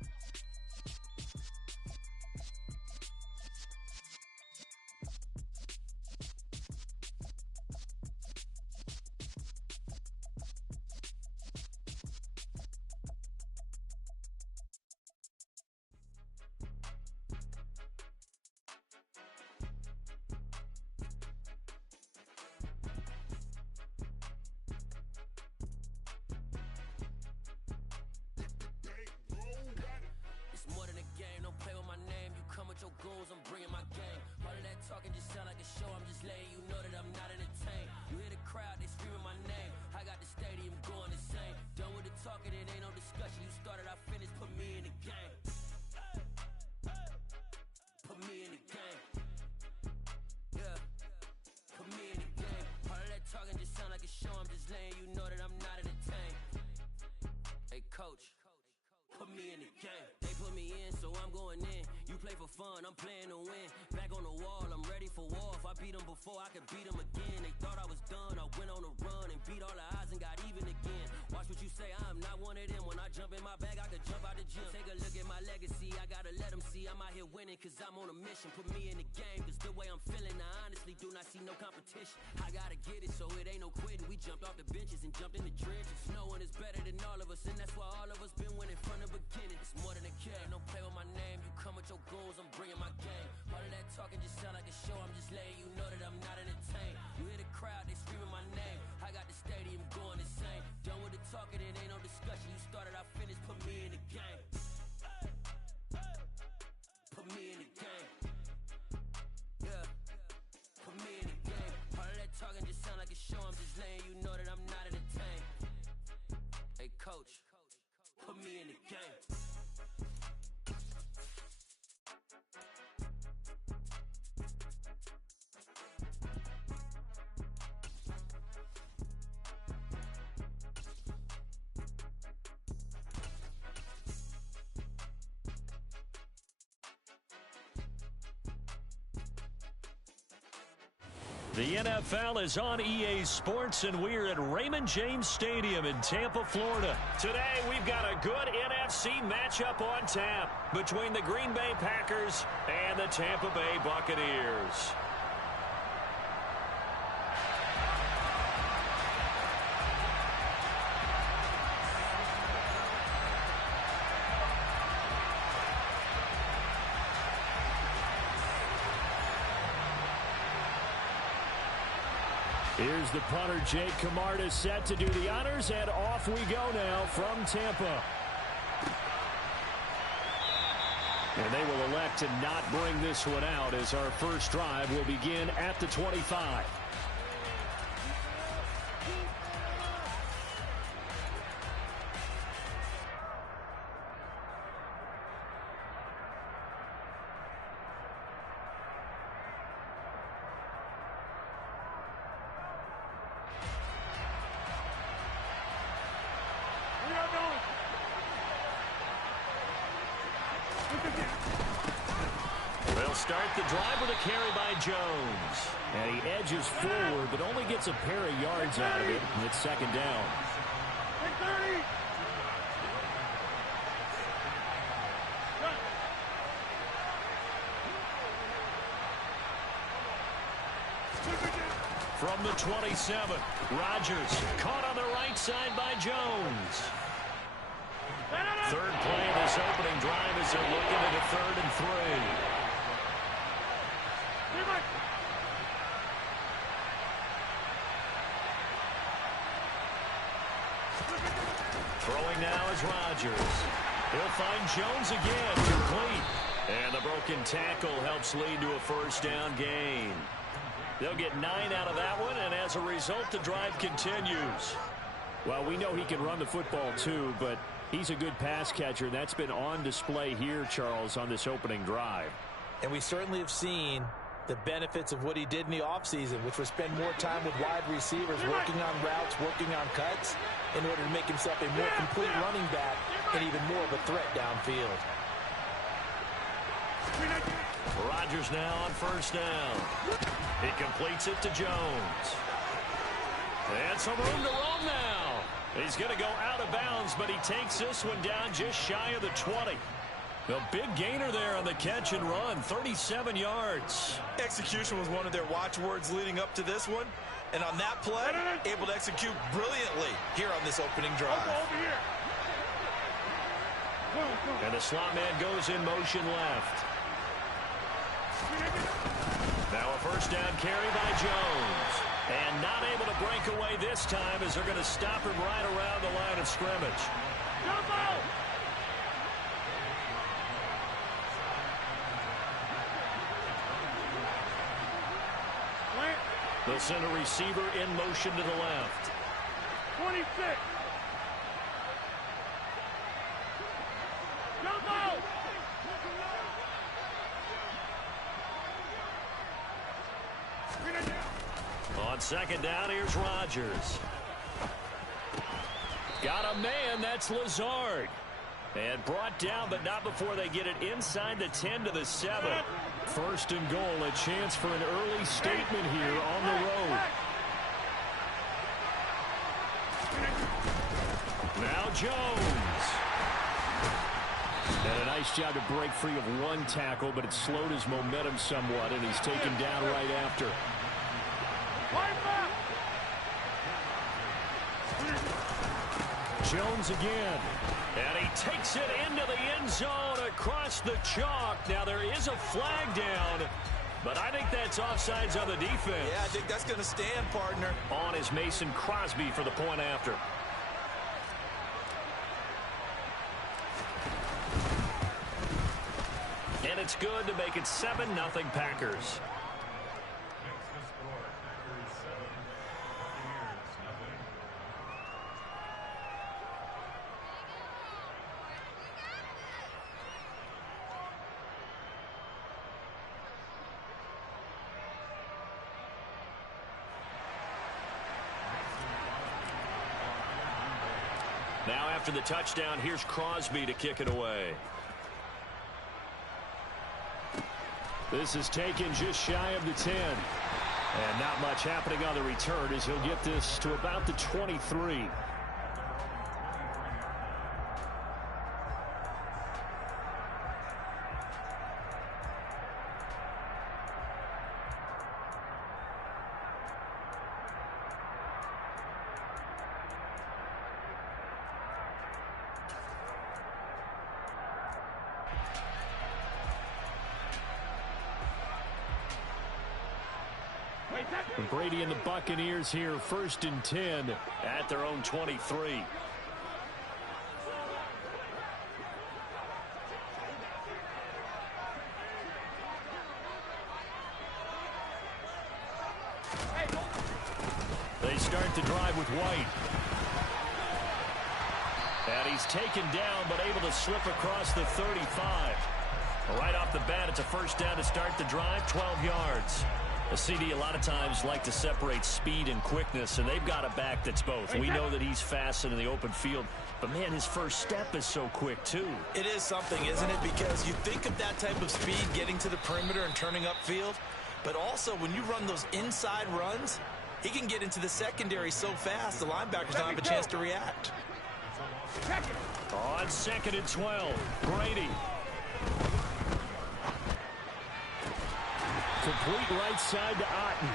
goons, I'm bringing my gang. All of that talking just sound like a show, I'm just letting you know that I'm not entertained. You hear the crowd, they screaming my name. I got the stadium going insane. Done with the talking, it ain't no discussion. You started, I finished, put me in the game. Put me in the game. Yeah, put me in the game. All of that talking just sound like a show, I'm just letting you know that I'm not entertained. Hey coach, put me in the game. They put me in, so I'm going in. You play for fun, I'm playing to win. Back on the wall, I'm ready for war. If I beat them before, I could beat them again. They thought I was done, I went on a run and beat all the odds and got even again. Watch what you say, I'm not one of them. When I jump in my bag, I could jump out the gym. Take a look at my legacy, I gotta let them see I'm out here winning, cause I'm on a mission. Put me in the game, cause the way I'm feeling, I honestly do not see no competition. I gotta get it, so it ain't no quitting. We jumped off the benches and jumped in the trenches. No one is better than all of us, and that's why all of us been winning from the beginning. It's more than a game, don't play with my name. You come with your goons, I'm bringing my game. All of that talking just sound like a show, I'm just letting you know that I'm not entertained. You hear the crowd, they screaming my name. I got the stadium going insane. Done with the talking, it ain't no discussion. You started, I finished, put me in the game. Put me in the game. Yeah, put me in the game. All of that talking just sound like a show, I'm just letting you know that I'm not entertained. Hey coach, put me in the game. The NFL is on EA Sports, and we're at Raymond James Stadium in Tampa, Florida. Today, we've got a good NFC matchup on tap between the Green Bay Packers and the Tampa Bay Buccaneers. Here's the punter, Jake Camarda, set to do the honors, and off we go now from Tampa. And they will elect to not bring this one out as our first drive will begin at the 25. They'll start the drive with a carry by Jones. And he edges forward, but only gets a pair of yards out of it. And it's second down. From the 27, Rodgers caught on the right side by Jones. Third play of this opening drive as they're looking at a 3rd and 3. Throwing now is Rodgers. He'll find Jones again, complete. And the broken tackle helps lead to a first down gain. They'll get 9 out of that one, and as a result, the drive continues. Well, we know he can run the football too, but he's a good pass catcher. That's been on display here, Charles, on this opening drive. And we certainly have seen the benefits of what he did in the offseason, which was spend more time with wide receivers, working on routes, working on cuts, in order to make himself a more complete running back and even more of a threat downfield. Rodgers now on first down. He completes it to Jones. And some room to roam now. He's going to go out of bounds, but he takes this one down just shy of the 20. A big gainer there on the catch and run, 37 yards. Execution was one of their watchwords leading up to this one. And on that play, able to execute brilliantly here on this opening drive. And the slot man goes in motion left. Now a first down carry by Jones. And not able to break away this time as they're going to stop him right around the line of scrimmage. They'll send a receiver in motion to the left. 26. Jump out. On second down, here's Rodgers. Got a man, that's Lazard. And brought down, but not before they get it inside the 10 to the 7. First and goal, a chance for an early statement here on the road. Now Jones. And a nice job to break free of one tackle, but it slowed his momentum somewhat, and he's taken down right after. Jones again. And he takes it into the end zone across the chalk. Now there is a flag down, but I think that's offsides on the defense. Yeah, I think that's going to stand, partner. On is Mason Crosby for the point after. And it's good to make it 7-0 Packers. Now after the touchdown, here's Crosby to kick it away. This is taken just shy of the 10. And not much happening on the return as he'll get this to about the 23. Brady and the Buccaneers here, 1st and 10 at their own 23. They start the drive with White. And he's taken down, but able to slip across the 35. Right off the bat, it's a first down to start the drive, 12 yards. A CD a lot of times like to separate speed and quickness, and they've got a back that's both. We know that he's fast in the open field, but, man, his first step is so quick, too. It is something, isn't it? Because you think of that type of speed getting to the perimeter and turning upfield, but also when you run those inside runs, he can get into the secondary so fast the linebackers don't have a chance to react. On 2nd and 12, Brady. Complete right side to Otten.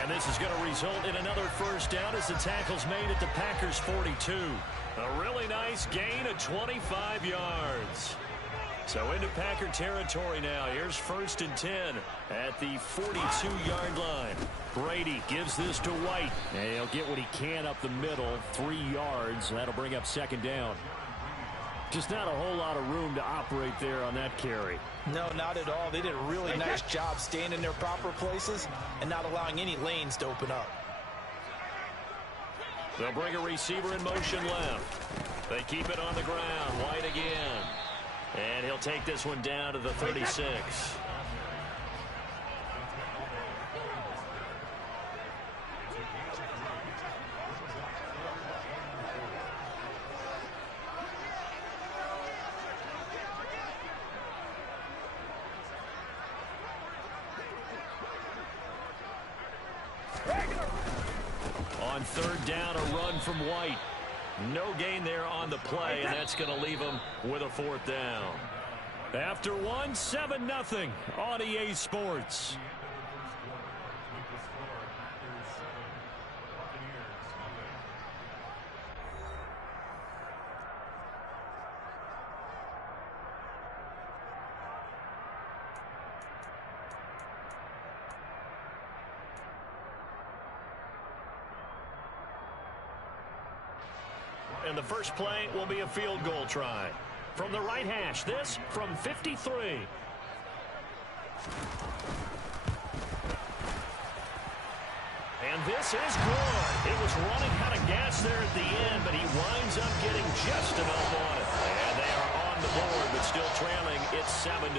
And this is going to result in another first down as the tackle's made at the Packers' 42. A really nice gain of 25 yards. So into Packer territory now. Here's 1st and 10 at the 42-yard line. Brady gives this to White. And he'll get what he can up the middle, 3 yards. That'll bring up 2nd down. Just not a whole lot of room to operate there on that carry. No, not at all. They did a really nice job staying in their proper places and not allowing any lanes to open up. They'll bring a receiver in motion left. They keep it on the ground. White again. And he'll take this one down to the 36. On 3rd down, a run from White. No gain there on the play, and that's going to leave him with a 4th down. After one, 7-0 on EA Sports. And the first play will be a field goal try. From the right hash, this from 53. And this is good. It was running out of gas there at the end, but he winds up getting just enough on it. And they are on the board, but still trailing. It's 7-3.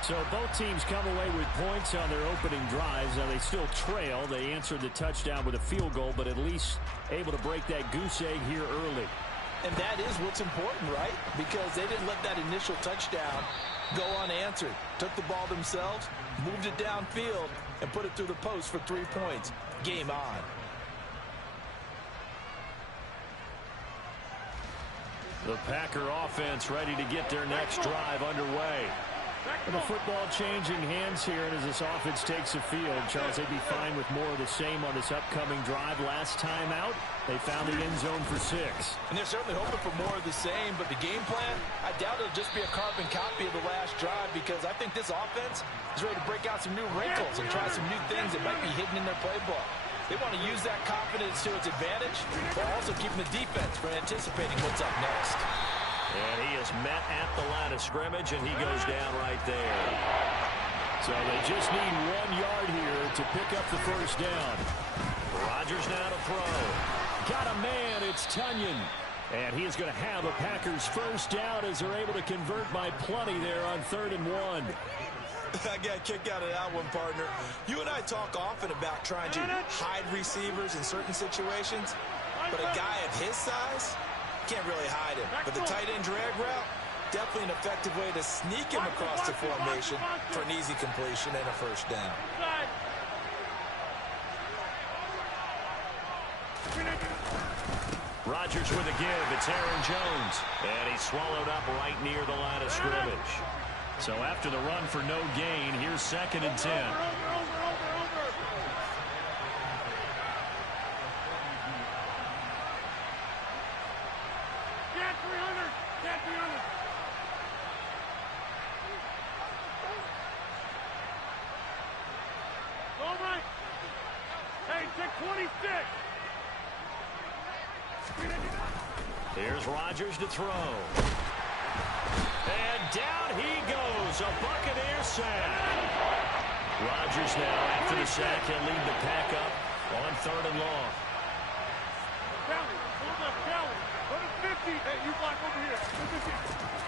So both teams come away with points on their opening drives. Now they still trail. They answered the touchdown with a field goal, but at least able to break that goose egg here early. And that is what's important, right? Because they didn't let that initial touchdown go unanswered. Took the ball themselves, moved it downfield, and put it through the post for 3 points. Game on. The Packer offense ready to get their next drive underway. And the football changing hands here, and as this offense takes the field, Charles, they'd be fine with more of the same on this upcoming drive. Last time out, they found the end zone for 6. And they're certainly hoping for more of the same, but the game plan, I doubt it'll just be a carbon copy of the last drive, because I think this offense is ready to break out some new wrinkles and try some new things that might be hidden in their playbook. They want to use that confidence to its advantage, while also keeping the defense from anticipating what's up next. And he is met at the line of scrimmage, and he goes down right there. So they just need 1 yard here to pick up the first down. Rodgers now to throw. Got a man, it's Tunyon. And he is going to have a Packers first down as they're able to convert by plenty there on 3rd and 1. I got a kick out of that one, partner. You and I talk often about trying to hide receivers in certain situations, but a guy of his size can't really hide him. But the tight end drag route, definitely an effective way to sneak him across the formation for an easy completion and a first down. Rodgers with a give. It's Aaron Jones. And he's swallowed up right near the line of scrimmage. So after the run for no gain, here's 2nd and 10. Here's Rodgers to throw. And down he goes. A Buccaneer sack. Rodgers now, after the sack, he'll lead the pack up on 3rd and long.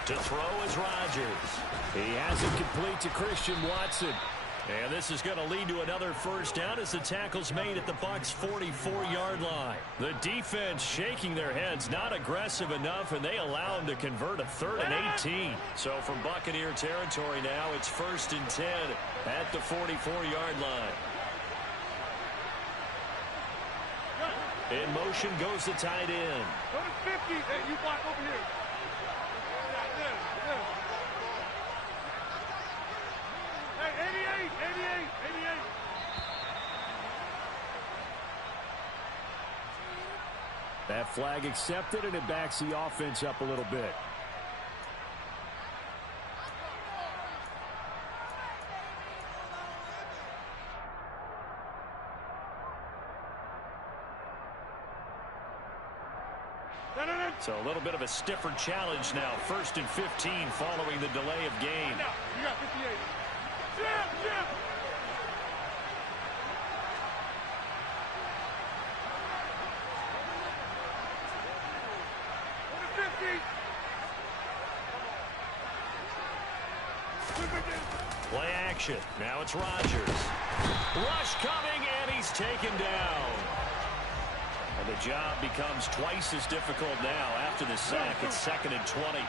To throw is Rodgers. He has it complete to Christian Watson. And this is going to lead to another first down as the tackle's made at the Bucs' 44-yard line. The defense shaking their heads, not aggressive enough, and they allow him to convert a 3rd and 18. So from Buccaneer territory now, it's 1st and 10 at the 44-yard line. In motion goes the tight end. Go to 50. Hey, you block over here. Hey, 88. That flag accepted, and it backs the offense up a little bit. So a little bit of a stiffer challenge now. 1st and 15 following the delay of game. You got 58. Jim! Play action. Now it's Rodgers. Rush coming, and he's taken down. And the job becomes twice as difficult now after the sack. It's 2nd and 20.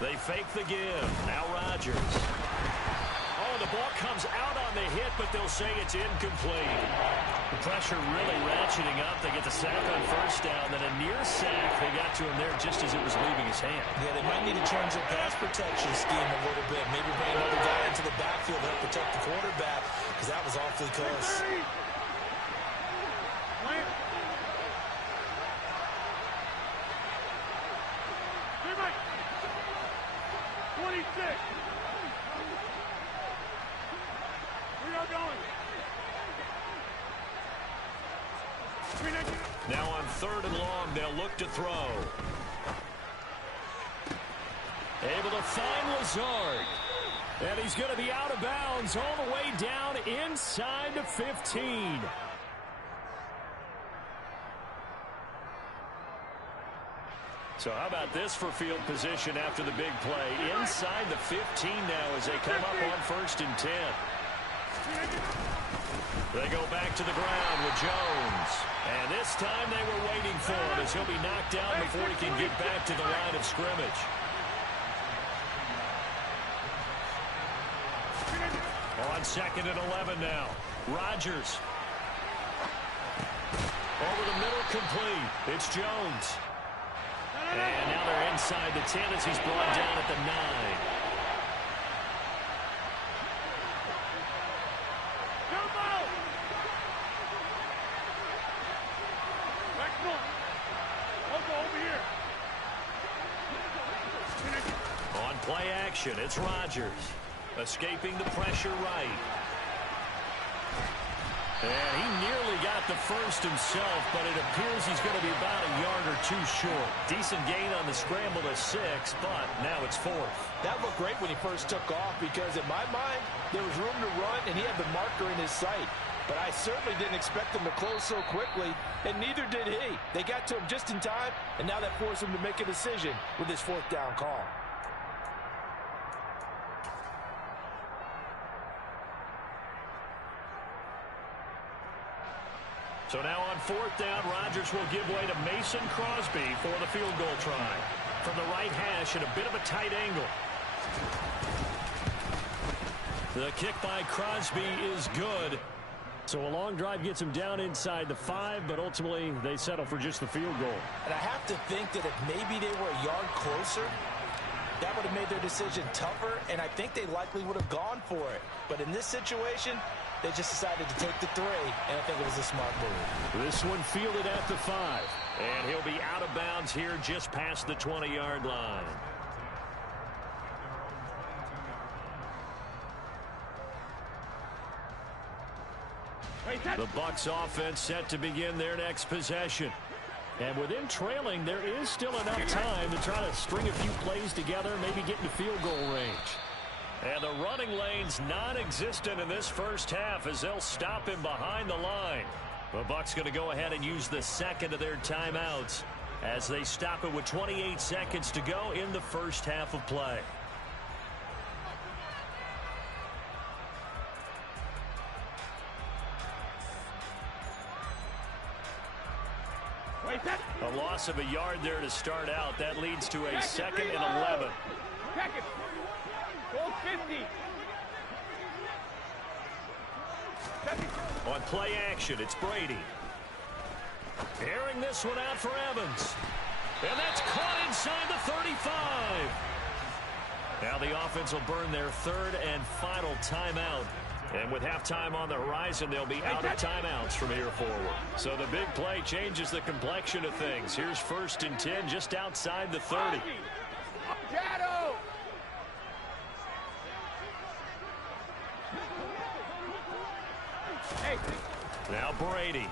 They fake the give. Now Rodgers. Oh, the ball comes out on the hit, but they'll say it's incomplete. The pressure really ratcheting up. They get the sack on first down. Then a near sack. They got to him there just as it was leaving his hand. Yeah, they might need to change their pass protection scheme a little bit. Maybe bring another guy into the backfield to help protect the quarterback, because that was awfully close. 26. We are going. Now on 3rd and long, they'll look to throw. Able to find Lazard. And he's going to be out of bounds all the way down inside the 15. So how about this for field position after the big play? Inside the 15 now as they come up on 1st and 10. They go back to the ground with Jones. And this time they were waiting for him as he'll be knocked down before he can get back to the line of scrimmage. On 2nd and 11 now. Rodgers. Over the middle, complete. It's Jones. And now they're inside the 10 as he's brought down at the 9. On play action, it's Rodgers. Escaping the pressure right. And he nearly got the first himself, but it appears he's going to be about a yard or two short. Decent gain on the scramble to 6, but now it's 4th. That looked great when he first took off because in my mind, there was room to run and he had the marker in his sight. But I certainly didn't expect him to close so quickly, and neither did he. They got to him just in time, and now that forced him to make a decision with his 4th down call. So now on 4th down, Rodgers will give way to Mason Crosby for the field goal try. From the right hash at a bit of a tight angle. The kick by Crosby is good. So a long drive gets him down inside the 5, but ultimately they settle for just the field goal. And I have to think that if maybe they were a yard closer, that would have made their decision tougher, and I think they likely would have gone for it. But in this situation, they just decided to take the 3, and I think it was a smart move. This one fielded at the 5. And he'll be out of bounds here just past the 20-yard line. The Bucs offense set to begin their next possession. And with them trailing, there is still enough time to try to string a few plays together, maybe get into field goal range. And the running lane's non-existent in this first half as they'll stop him behind the line. The Bucs going to go ahead and use the 2nd of their timeouts as they stop it with 28 seconds to go in the first half of play. A loss of a yard there to start out. That leads to a 2nd and 11. On play action, it's Brady. Airing this one out for Evans. And that's caught inside the 35. Now the offense will burn their 3rd and final timeout. And with halftime on the horizon, they'll be out of timeouts from here forward. So the big play changes the complexion of things. Here's 1st and 10 just outside the 30. Now Brady.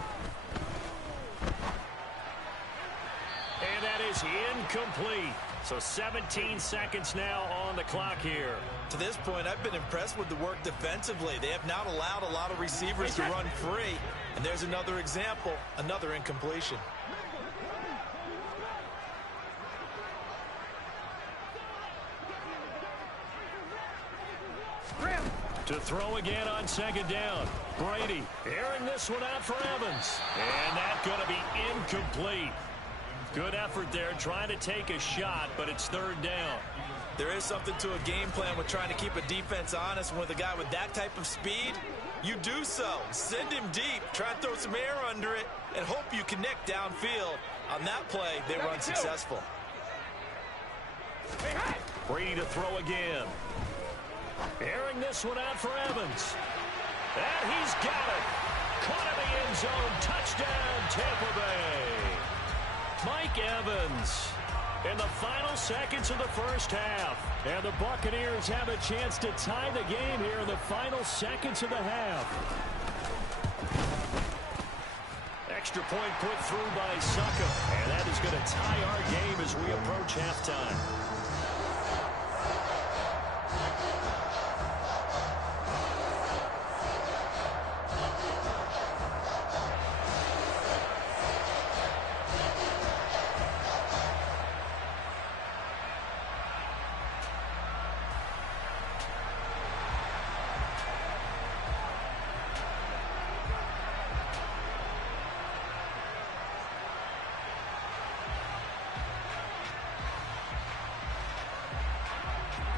And that is incomplete. So 17 seconds now on the clock here. To this point, I've been impressed with the work defensively. They have not allowed a lot of receivers to run free. And there's another example, another incompletion. To throw again on 2nd down. Brady airing this one out for Evans. And that's going to be incomplete. Good effort there trying to take a shot, but it's 3rd down. There is something to a game plan with trying to keep a defense honest. And with a guy with that type of speed, you do so. Send him deep, try and throw some air under it, and hope you connect downfield. On that play, they run successful. Brady to throw again. Airing this one out for Evans. And he's got it. Caught in the end zone. Touchdown, Tampa Bay. Mike Evans in the final seconds of the first half. And the Buccaneers have a chance to tie the game here in the final seconds of the half. extra point put through by Succa. And that is going to tie our game as we approach halftime.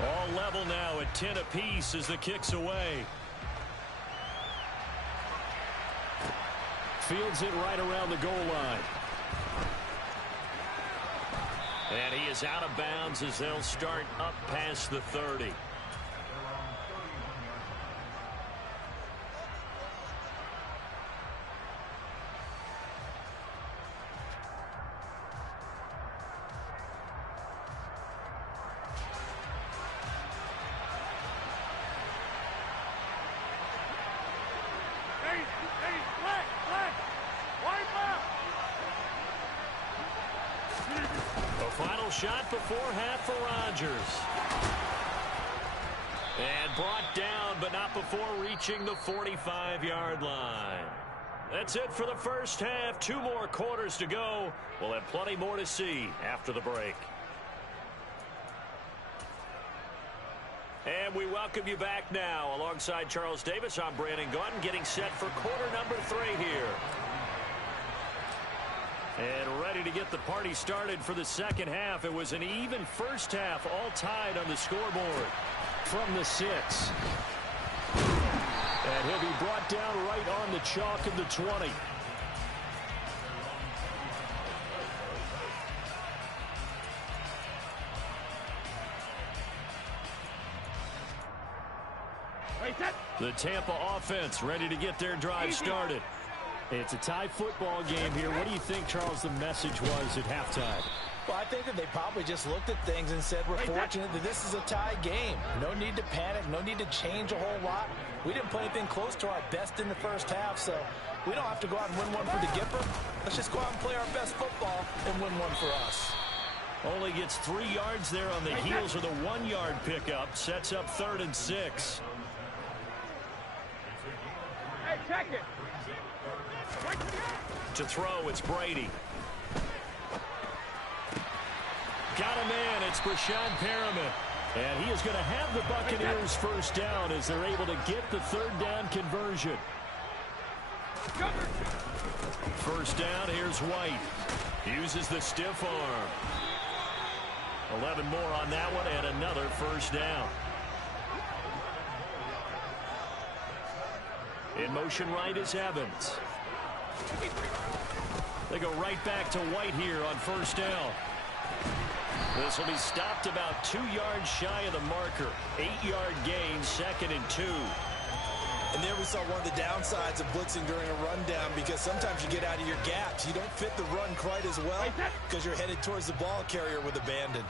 All level now at 10 apiece as the kick's away. Fields it right around the goal line. And he is out of bounds as they'll start up past the 30. Final shot before half for Rodgers. And brought down, but not before reaching the 45-yard line. That's it for the first half. 2 more quarters to go. We'll have plenty more to see after the break. And we welcome you back now. Alongside Charles Davis, I'm Brandon Gaudin, getting set for quarter number 3 here. And ready to get the party started for the second half. It was an even first half, all tied on the scoreboard from the 6. And he'll be brought down right on the chalk of the 20. The Tampa offense ready to get their drive started. It's a tie football game here. What do you think, Charles, the message was at halftime? Well, I think that they probably just looked at things and said, we're fortunate that this is a tie game. No need to panic. No need to change a whole lot. We didn't play anything close to our best in the first half, so we don't have to go out and win one for the Gipper. Let's just go out and play our best football and win one for us. Only gets 3 yards there on the heels of the 1-yard pickup. Sets up 3rd and 6. Hey, check it. To throw, it's Brady. Got a man, it's Brashad Perriman. And he is going to have the Buccaneers first down as they're able to get the 3rd down conversion. First down, here's White. Uses the stiff arm. 11 more on that one and another first down. In motion right is Evans. They go right back to White here on first down. This will be stopped about 2 yards shy of the marker. 8-yard gain, 2nd and 2. And there we saw one of the downsides of blitzing during a rundown, because sometimes you get out of your gaps. You don't fit the run quite as well because you're headed towards the ball carrier with abandon.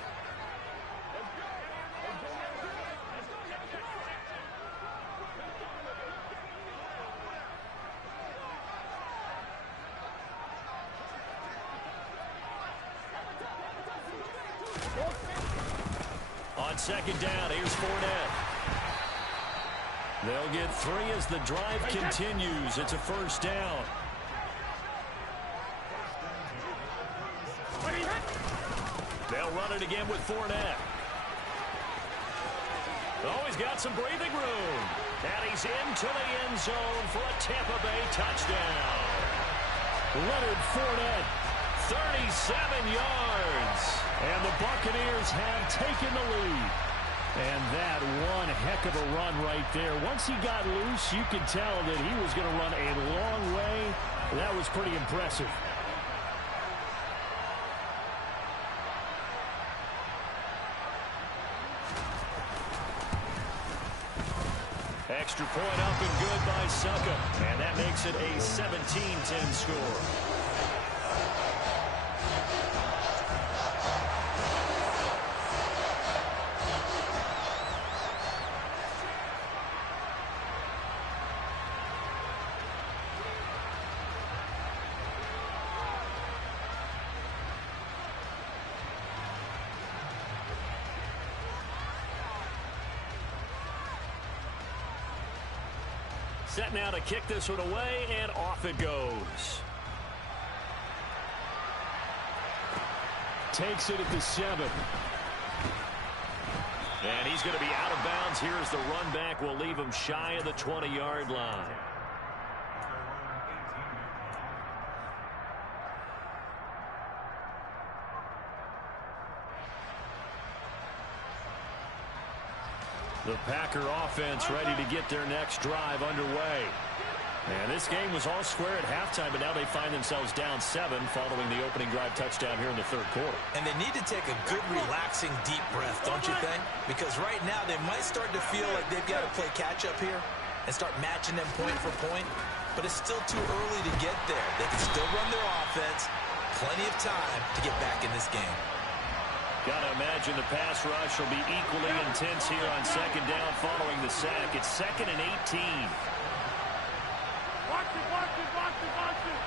On second down, here's Fournette. They'll get 3 as the drive continues. It's a first down. They'll run it again with Fournette. Oh, he's got some breathing room. And he's into the end zone for a Tampa Bay touchdown. Leonard Fournette, 37 yards. And the Buccaneers have taken the lead. And that one heck of a run right there. Once he got loose, you could tell that he was going to run a long way. That was pretty impressive. Extra point up and good by Succa. And that makes it a 17-10 score. Set now to kick this one away, and off it goes. Takes it at the 7. And he's going to be out of bounds. Here's the run back. Will leave him shy of the 20-yard line. The Packer offense ready to get their next drive underway. And this game was all square at halftime, but now they find themselves down 7 following the opening drive touchdown here in the third quarter. And they need to take a good, relaxing, deep breath, don't you think? Because right now they might start to feel like they've got to play catch-up here and start matching them point for point. But it's still too early to get there. They can still run their offense. Plenty of time to get back in this game. Got to imagine the pass rush will be equally intense here on second down following the sack. It's 2nd and 18. Watch it, watch it, watch it, watch it.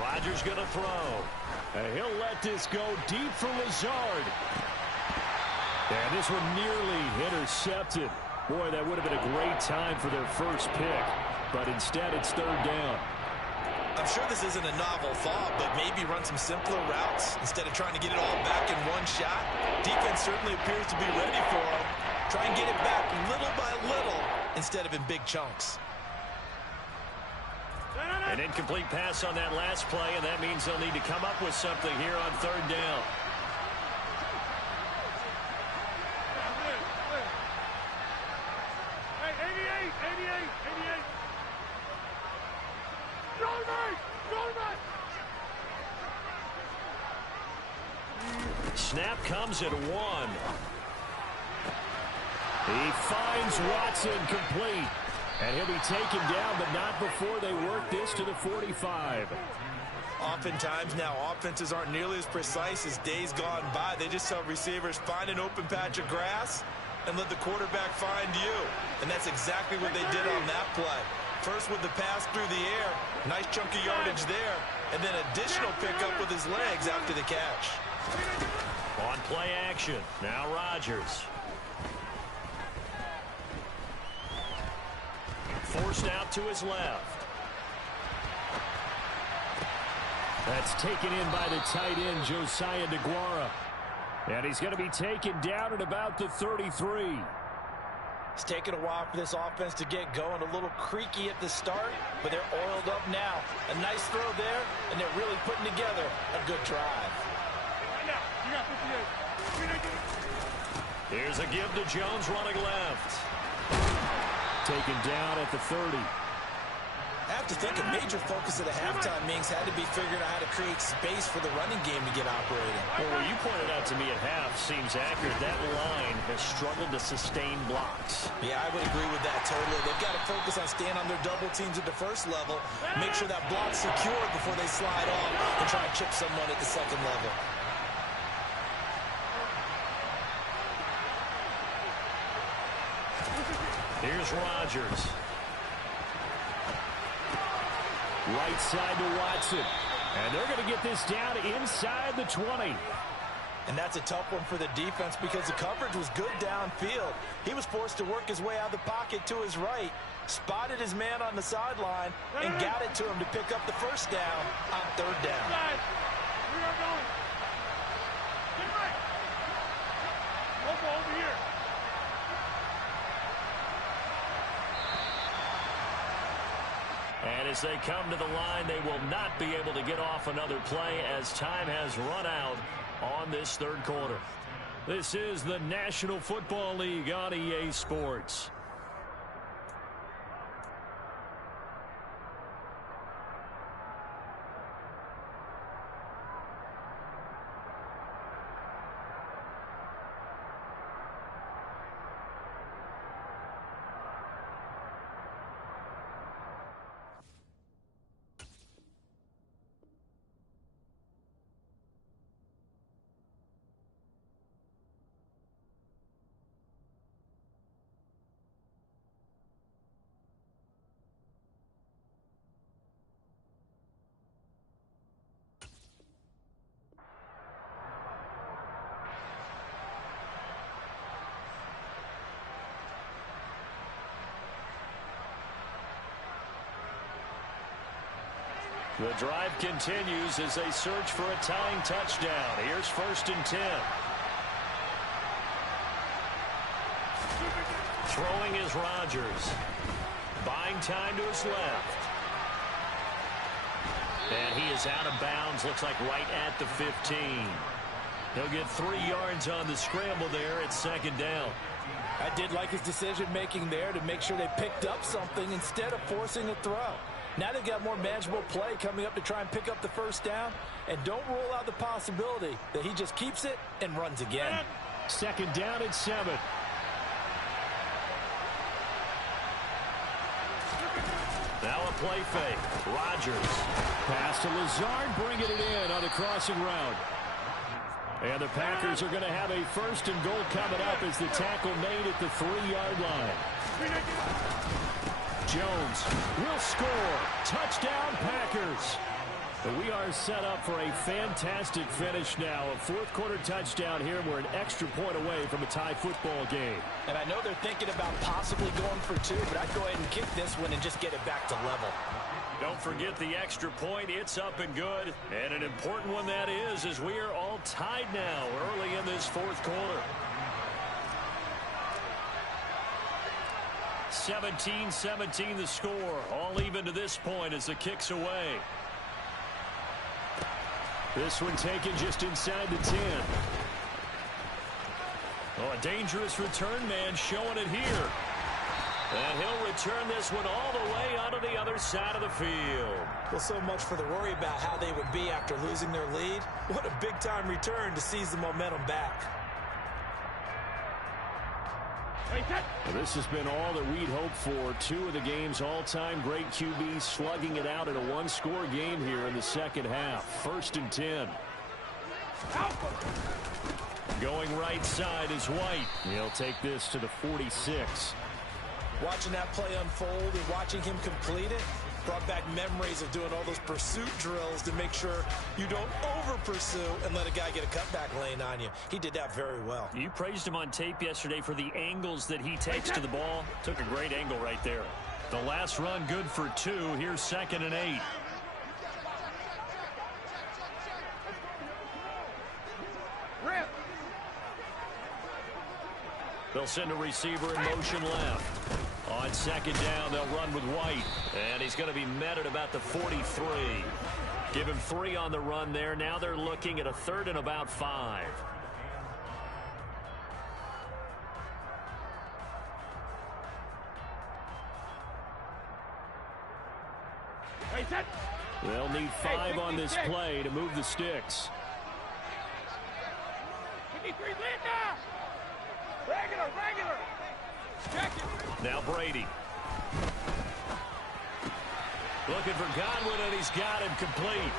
Rodgers going to throw. And he'll let this go deep for Lazard. And this one nearly intercepted. Boy, that would have been a great time for their first pick. But instead, it's third down. I'm sure this isn't a novel thought, but maybe run some simpler routes instead of trying to get it all back in one shot. Defense certainly appears to be ready for them. Try and get it back little by little instead of in big chunks. An incomplete pass on that last play, and that means they'll need to come up with something here on third down. Hey, 88. Snap comes at 1. He finds Watson complete. And he'll be taken down, but not before they work this to the 45. Oftentimes now, offenses aren't nearly as precise as days gone by. They just tell receivers, find an open patch of grass and let the quarterback find you. And that's exactly what they did on that play. First with the pass through the air, nice chunk of yardage there, and then additional pickup with his legs after the catch. On play action, now Rodgers. Forced out to his left. That's taken in by the tight end, Josiah DeGuara. And he's going to be taken down at about the 33. It's taken a while for this offense to get going. A little creaky at the start, but they're oiled up now. A nice throw there, and they're really putting together a good drive. Here's a give to Jones running left. Taken down at the 30. I have to think a major focus of the halftime meetings had to be figuring out how to create space for the running game to get operating. Well, what you pointed out to me at half seems accurate. That line has struggled to sustain blocks. Yeah, I would agree with that totally. They've got to focus on staying on their double teams at the first level, make sure that block's secured before they slide off and try to chip someone at the second level. Here's Rodgers. Right side to Watson. And they're going to get this down inside the 20. And that's a tough one for the defense because the coverage was good downfield. He was forced to work his way out of the pocket to his right, spotted his man on the sideline, and got it to him to pick up the first down on third down. We are going. Get right. Over here. And as they come to the line, they will not be able to get off another play as time has run out on this third quarter. This is the National Football League on EA Sports. The drive continues as they search for a tying touchdown. Here's 1st and 10. Throwing is Rodgers. Buying time to his left. And he is out of bounds, looks like right at the 15. He'll get 3 yards on the scramble there at 2nd down. I did like his decision-making there to make sure they picked up something instead of forcing a throw. Now they've got more manageable play coming up to try and pick up the 1st down. And don't rule out the possibility that he just keeps it and runs again. 2nd down at 7. Now a play fake. Rodgers. Pass to Lazard, bringing it in on the crossing route. And the Packers are going to have a 1st and goal coming up as the tackle made at the 3-yard line. Jones will score. Touchdown, Packers. We are set up for a fantastic finish now. A 4th-quarter touchdown here. We're an extra point away from a tie football game. And I know they're thinking about possibly going for 2, but I'd go ahead and kick this one and just get it back to level. Don't forget the extra point. It's up and good. And an important one that is, as we are all tied now early in this 4th quarter. 17-17 the score. All even to this point as the kick's away. This one taken just inside the 10. Oh, a dangerous return man showing it here. And he'll return this one all the way onto the other side of the field. Well, so much for the worry about how they would be after losing their lead. What a big-time return to seize the momentum back. This has been all that we'd hoped for. 2 of the game's all-time great QBs slugging it out in a 1-score game here in the 2nd half. 1st and 10. Going right side is White. He'll take this to the 46. Watching that play unfold and watching him complete it brought back memories of doing all those pursuit drills to make sure you don't over-pursue and let a guy get a cutback lane on you. He did that very well. You praised him on tape yesterday for the angles that he takes to the ball. Took a great angle right there. The last run good for 2. Here's 2nd and 8. They'll send a receiver in motion left. On 2nd down, they'll run with White. And he's going to be met at about the 43. Give him 3 on the run there. Now they're looking at a 3rd and about 5. They'll need 5 on this play to move the sticks. Regular. Check it. Now Brady. Looking for Godwin, and he's got him complete.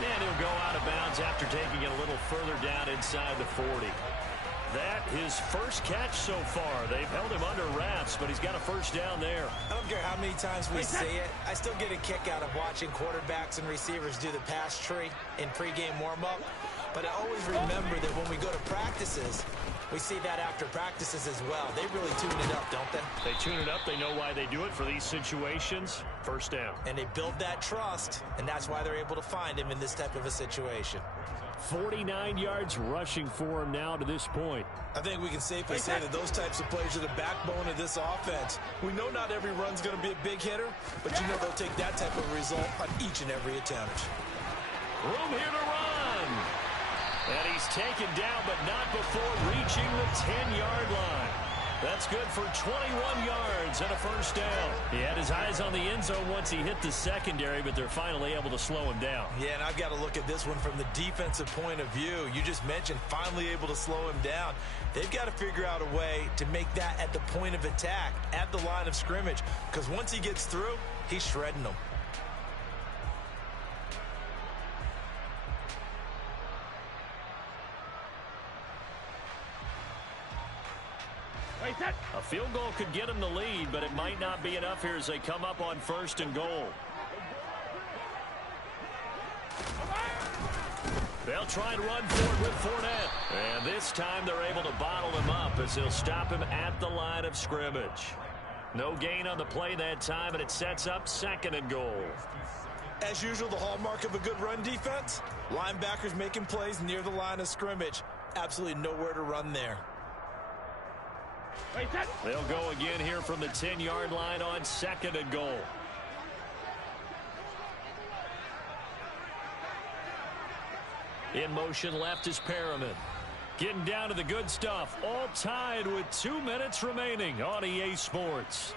And he'll go out of bounds after taking it a little further down inside the 40. That his first catch so far. They've held him under wraps, but he's got a 1st down there. I don't care how many times we say it. I still get a kick out of watching quarterbacks and receivers do the pass tree in pregame warm-up. But I always remember that when we go to practices, we see that after practices as well. They really tune it up, don't they? They tune it up. They know why they do it for these situations. 1st down. And they build that trust, and that's why they're able to find him in this type of a situation. 49 yards rushing for him now to this point. I think we can safely say that those types of plays are the backbone of this offense. We know not every run's going to be a big hitter, but you know they'll take that type of result on each and every attempt. Room here to run. And he's taken down, but not before reaching the 10-yard line. That's good for 21 yards and a 1st down. He had his eyes on the end zone once he hit the secondary, but they're finally able to slow him down. Yeah, and I've got to look at this one from the defensive point of view. You just mentioned finally able to slow him down. They've got to figure out a way to make that at the point of attack, at the line of scrimmage, because once he gets through, he's shredding them. A field goal could get him the lead, but it might not be enough here as they come up on 1st and goal. They'll try and run for it with Fournette. And this time they're able to bottle him up as they'll stop him at the line of scrimmage. No gain on the play that time, and it sets up 2nd and goal. As usual, the hallmark of a good run defense, linebackers making plays near the line of scrimmage. Absolutely nowhere to run there. They'll go again here from the 10-yard line on 2nd and goal. In motion left is Perriman. Getting down to the good stuff. All tied with 2 minutes remaining on EA Sports.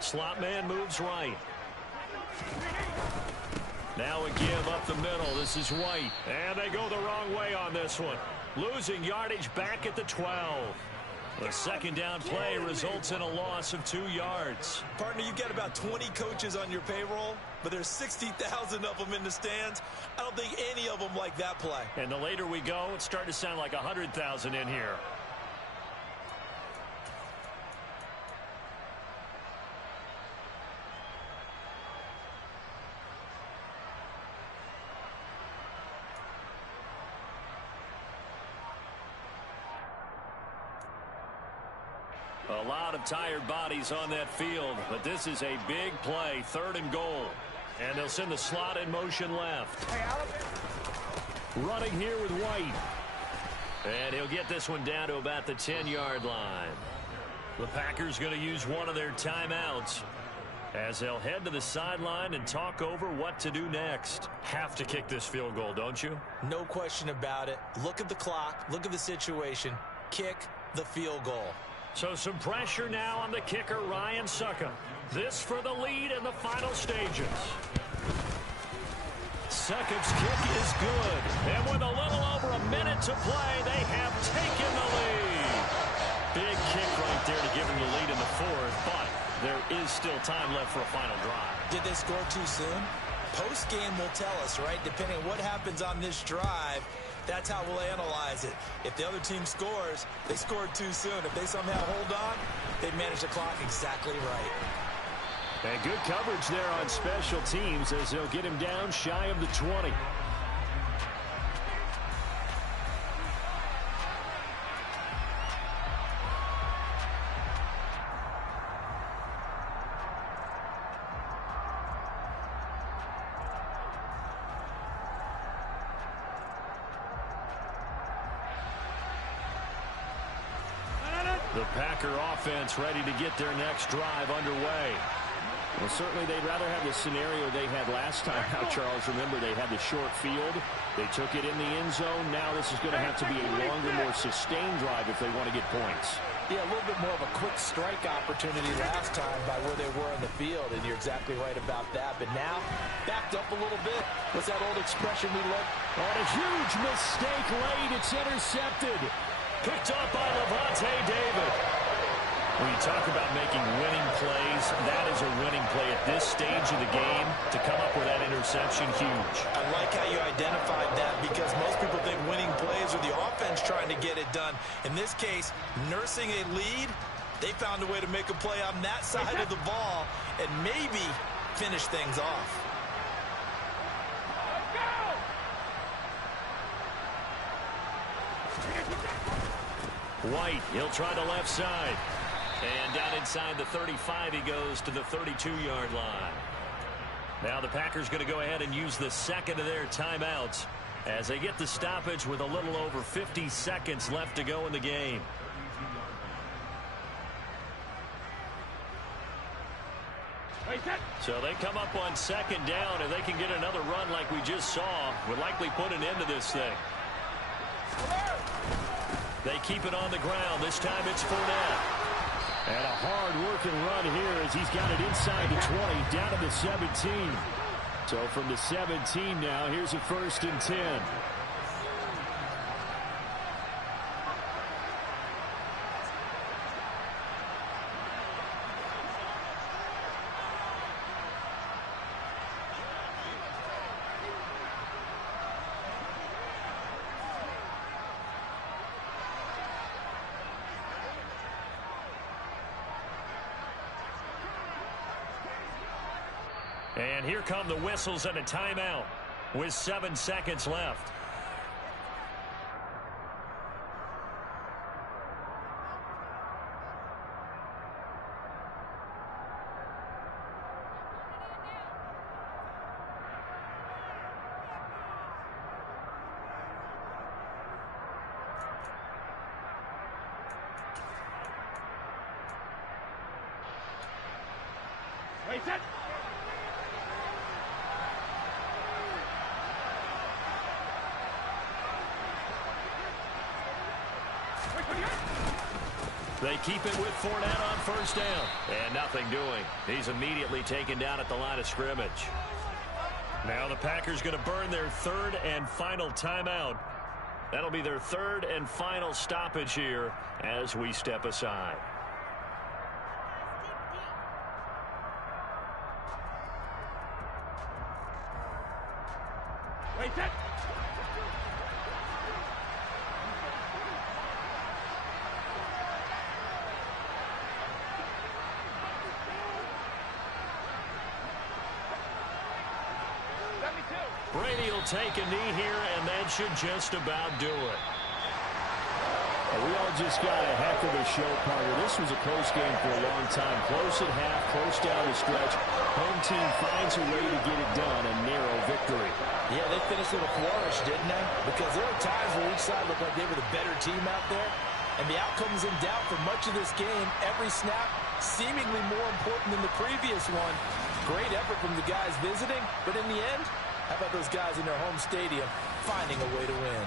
Slot man moves right. Now a give up the middle. This is White. And they go the wrong way on this one. Losing yardage back at the 12. The second down play results in a loss of 2 yards. Partner, you get about 20 coaches on your payroll, but there's 60,000 of them in the stands. I don't think any of them like that play. And the later we go, it's starting to sound like 100,000 in here. A lot of tired bodies on that field, but this is a big play, 3rd and goal. And they'll send the slot in motion left. Running here with White. And he'll get this one down to about the 10-yard line. The Packers going to use one of their timeouts as they'll head to the sideline and talk over what to do next. Have to kick this field goal, don't you? No question about it. Look at the clock. Look at the situation. Kick the field goal. So some pressure now on the kicker, Ryan Suckup. This for the lead in the final stages. Succup's kick is good. And with a little over a minute to play, they have taken the lead. Big kick right there to give them the lead in the 4th, but there is still time left for a final drive. Did they score too soon? Post-game will tell us, right? Depending on what happens on this drive, that's how we'll analyze it. If the other team scores, they scored too soon. If they somehow hold on, they've managed the clock exactly right. And good coverage there on special teams as they'll get him down shy of the 20. The Packer offense ready to get their next drive underway. Well, certainly they'd rather have the scenario they had last time out, Charles. Remember, they had the short field. They took it in the end zone. Now this is going to have to be a longer, more sustained drive if they want to get points. Yeah, a little bit more of a quick strike opportunity last time by where they were on the field, and you're exactly right about that. But now, backed up a little bit. What's that old expression we love? On a huge mistake late, it's intercepted. Picked up by Levante David. When you talk about making winning plays, that is a winning play at this stage of the game. To come up with that interception, huge. I like how you identified that because most people think winning plays are the offense trying to get it done. In this case, nursing a lead, they found a way to make a play on that side of the ball and maybe finish things off. White, he'll try the left side. And down inside the 35, he goes to the 32-yard line. Now the Packers going to go ahead and use the second of their timeouts as they get the stoppage with a little over 50 seconds left to go in the game. So they come up on second down, and they can get another run like we just saw. Would likely put an end to this thing. They keep it on the ground. This time it's Fournette. And a hard-working run here as he's got it inside the 20, down to the 17. So from the 17 now, here's a 1st and 10. And here come the whistles and a timeout with 7 seconds left. Wait, set. They keep it with Fournette on first down. And nothing doing. He's immediately taken down at the line of scrimmage. Now the Packers going to burn their third and final timeout. That'll be their third and final stoppage here as we step aside. Wait, set. Brady will take a knee here, and that should just about do it. We all just got a heck of a show, partner. This was a close game for a long time. Close at half, close down the stretch. Home team finds a way to get it done, a narrow victory. Yeah, they finished with a flourish, didn't they? Because there were times where each side looked like they were the better team out there. And the outcome was in doubt for much of this game. Every snap seemingly more important than the previous one. Great effort from the guys visiting, but in the end, how about those guys in their home stadium finding a way to win?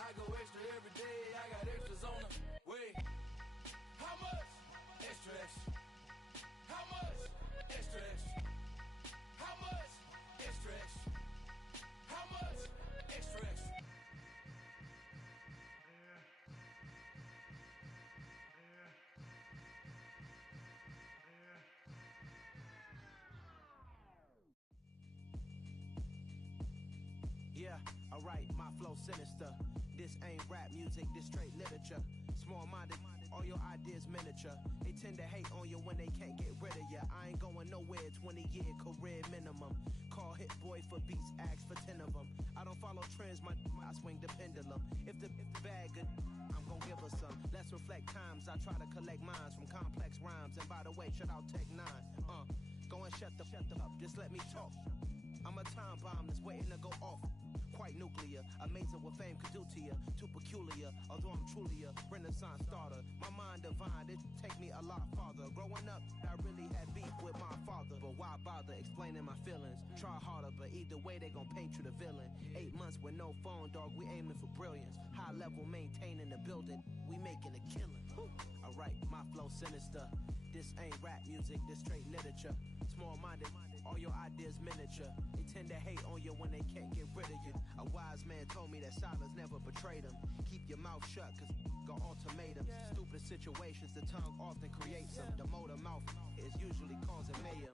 I go extra every day, I got extras on the way. How much? Extra, extra. How much? Extra, extra. How much? Extra, extra. How much? Extra, extra. Yeah, alright, my flow sinister. This ain't rap music, this straight literature. Small-minded, all your ideas miniature. They tend to hate on you when they can't get rid of you. I ain't going nowhere, 20-year career minimum. Call Hit Boy for beats, ask for 10 of them. I don't follow trends, I swing the pendulum. If the bag good, I'm gon' give her some. Let's reflect times, I try to collect minds from complex rhymes. And by the way, shout out Tech 9. Go and shut the up, just let me talk. I'm a time bomb that's waiting to go off. Quite nuclear, amazing what fame could do to you. Too peculiar, although I'm truly a renaissance starter. My mind divine, it take me a lot farther. Growing up, I really had beef with my father. But why bother explaining my feelings? Try harder, but either way they gon' paint you the villain. 8 months with no phone, dog, we aiming for brilliance. High level maintaining the building, we making a killing. Alright, my flow sinister. This ain't rap music, this straight literature. Small-minded, all your ideas miniature. They tend to hate on you when they can't get rid of you. A wise man told me that silence never betrayed him. Keep your mouth shut, cause got ultimatums. Stupid situations, the tongue often creates them. The motor mouth is usually causing mayhem.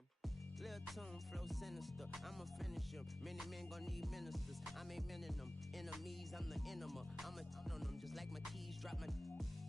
Lil' tune, flow sinister, I'ma finish him. Many men gon' need ministers, I'm aiming them. Enemies, I'm the enema. I'ma on them, just like my keys, drop my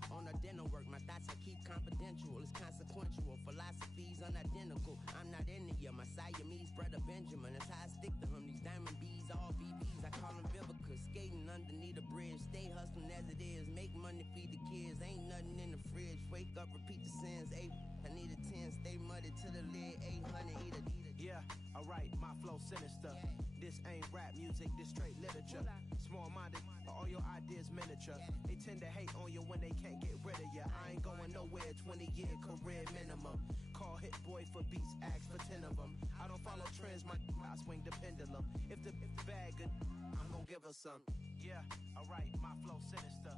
on a dinner work. My thoughts I keep confidential, it's consequential. Philosophies unidentical, I'm not into you. My Siamese brother Benjamin, that's how I stick to him. These diamond bees, all BBs, I call them Vivica. Skating underneath a bridge, stay hustling as it is. Make money, feed the kids, ain't nothing in the fridge. Wake up, repeat the sins, I need a 10, stay muddy to the lid, 800, eat a. Yeah, alright, my flow sinister. This ain't rap music, this straight literature. Small-minded, all your ideas miniature. They tend to hate on you when they can't get rid of you. I ain't going nowhere, 20-year career minimum. Call Hit Boy for beats, ask for 10 of them. I don't follow trends, I swing the pendulum. If the bag good, I'm gon' give her some. Yeah, alright, my flow sinister.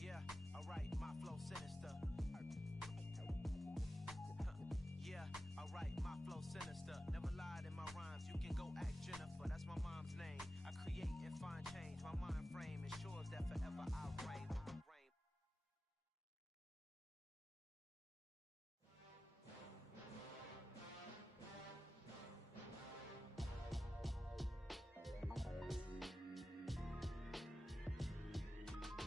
Yeah, alright, my flow sinister. Yeah, alright, my flow sinister. Never lied in my rhymes, you can go ask Jennifer, that's my mom's name. I create and find change, my mind frame ensures that forever I reign.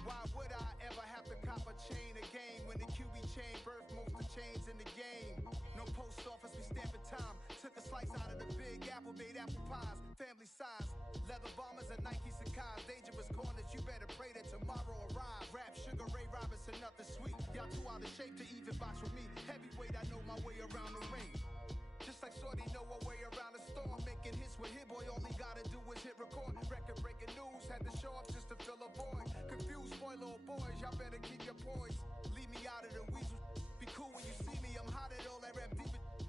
Why would I ever have to cop a chain again when the QB chain birthed most of the chains in the game? No post office, we stamping time. Took a slice out of the big apple, made apple pies, family size. Leather bombers and Nike Sacai's, dangerous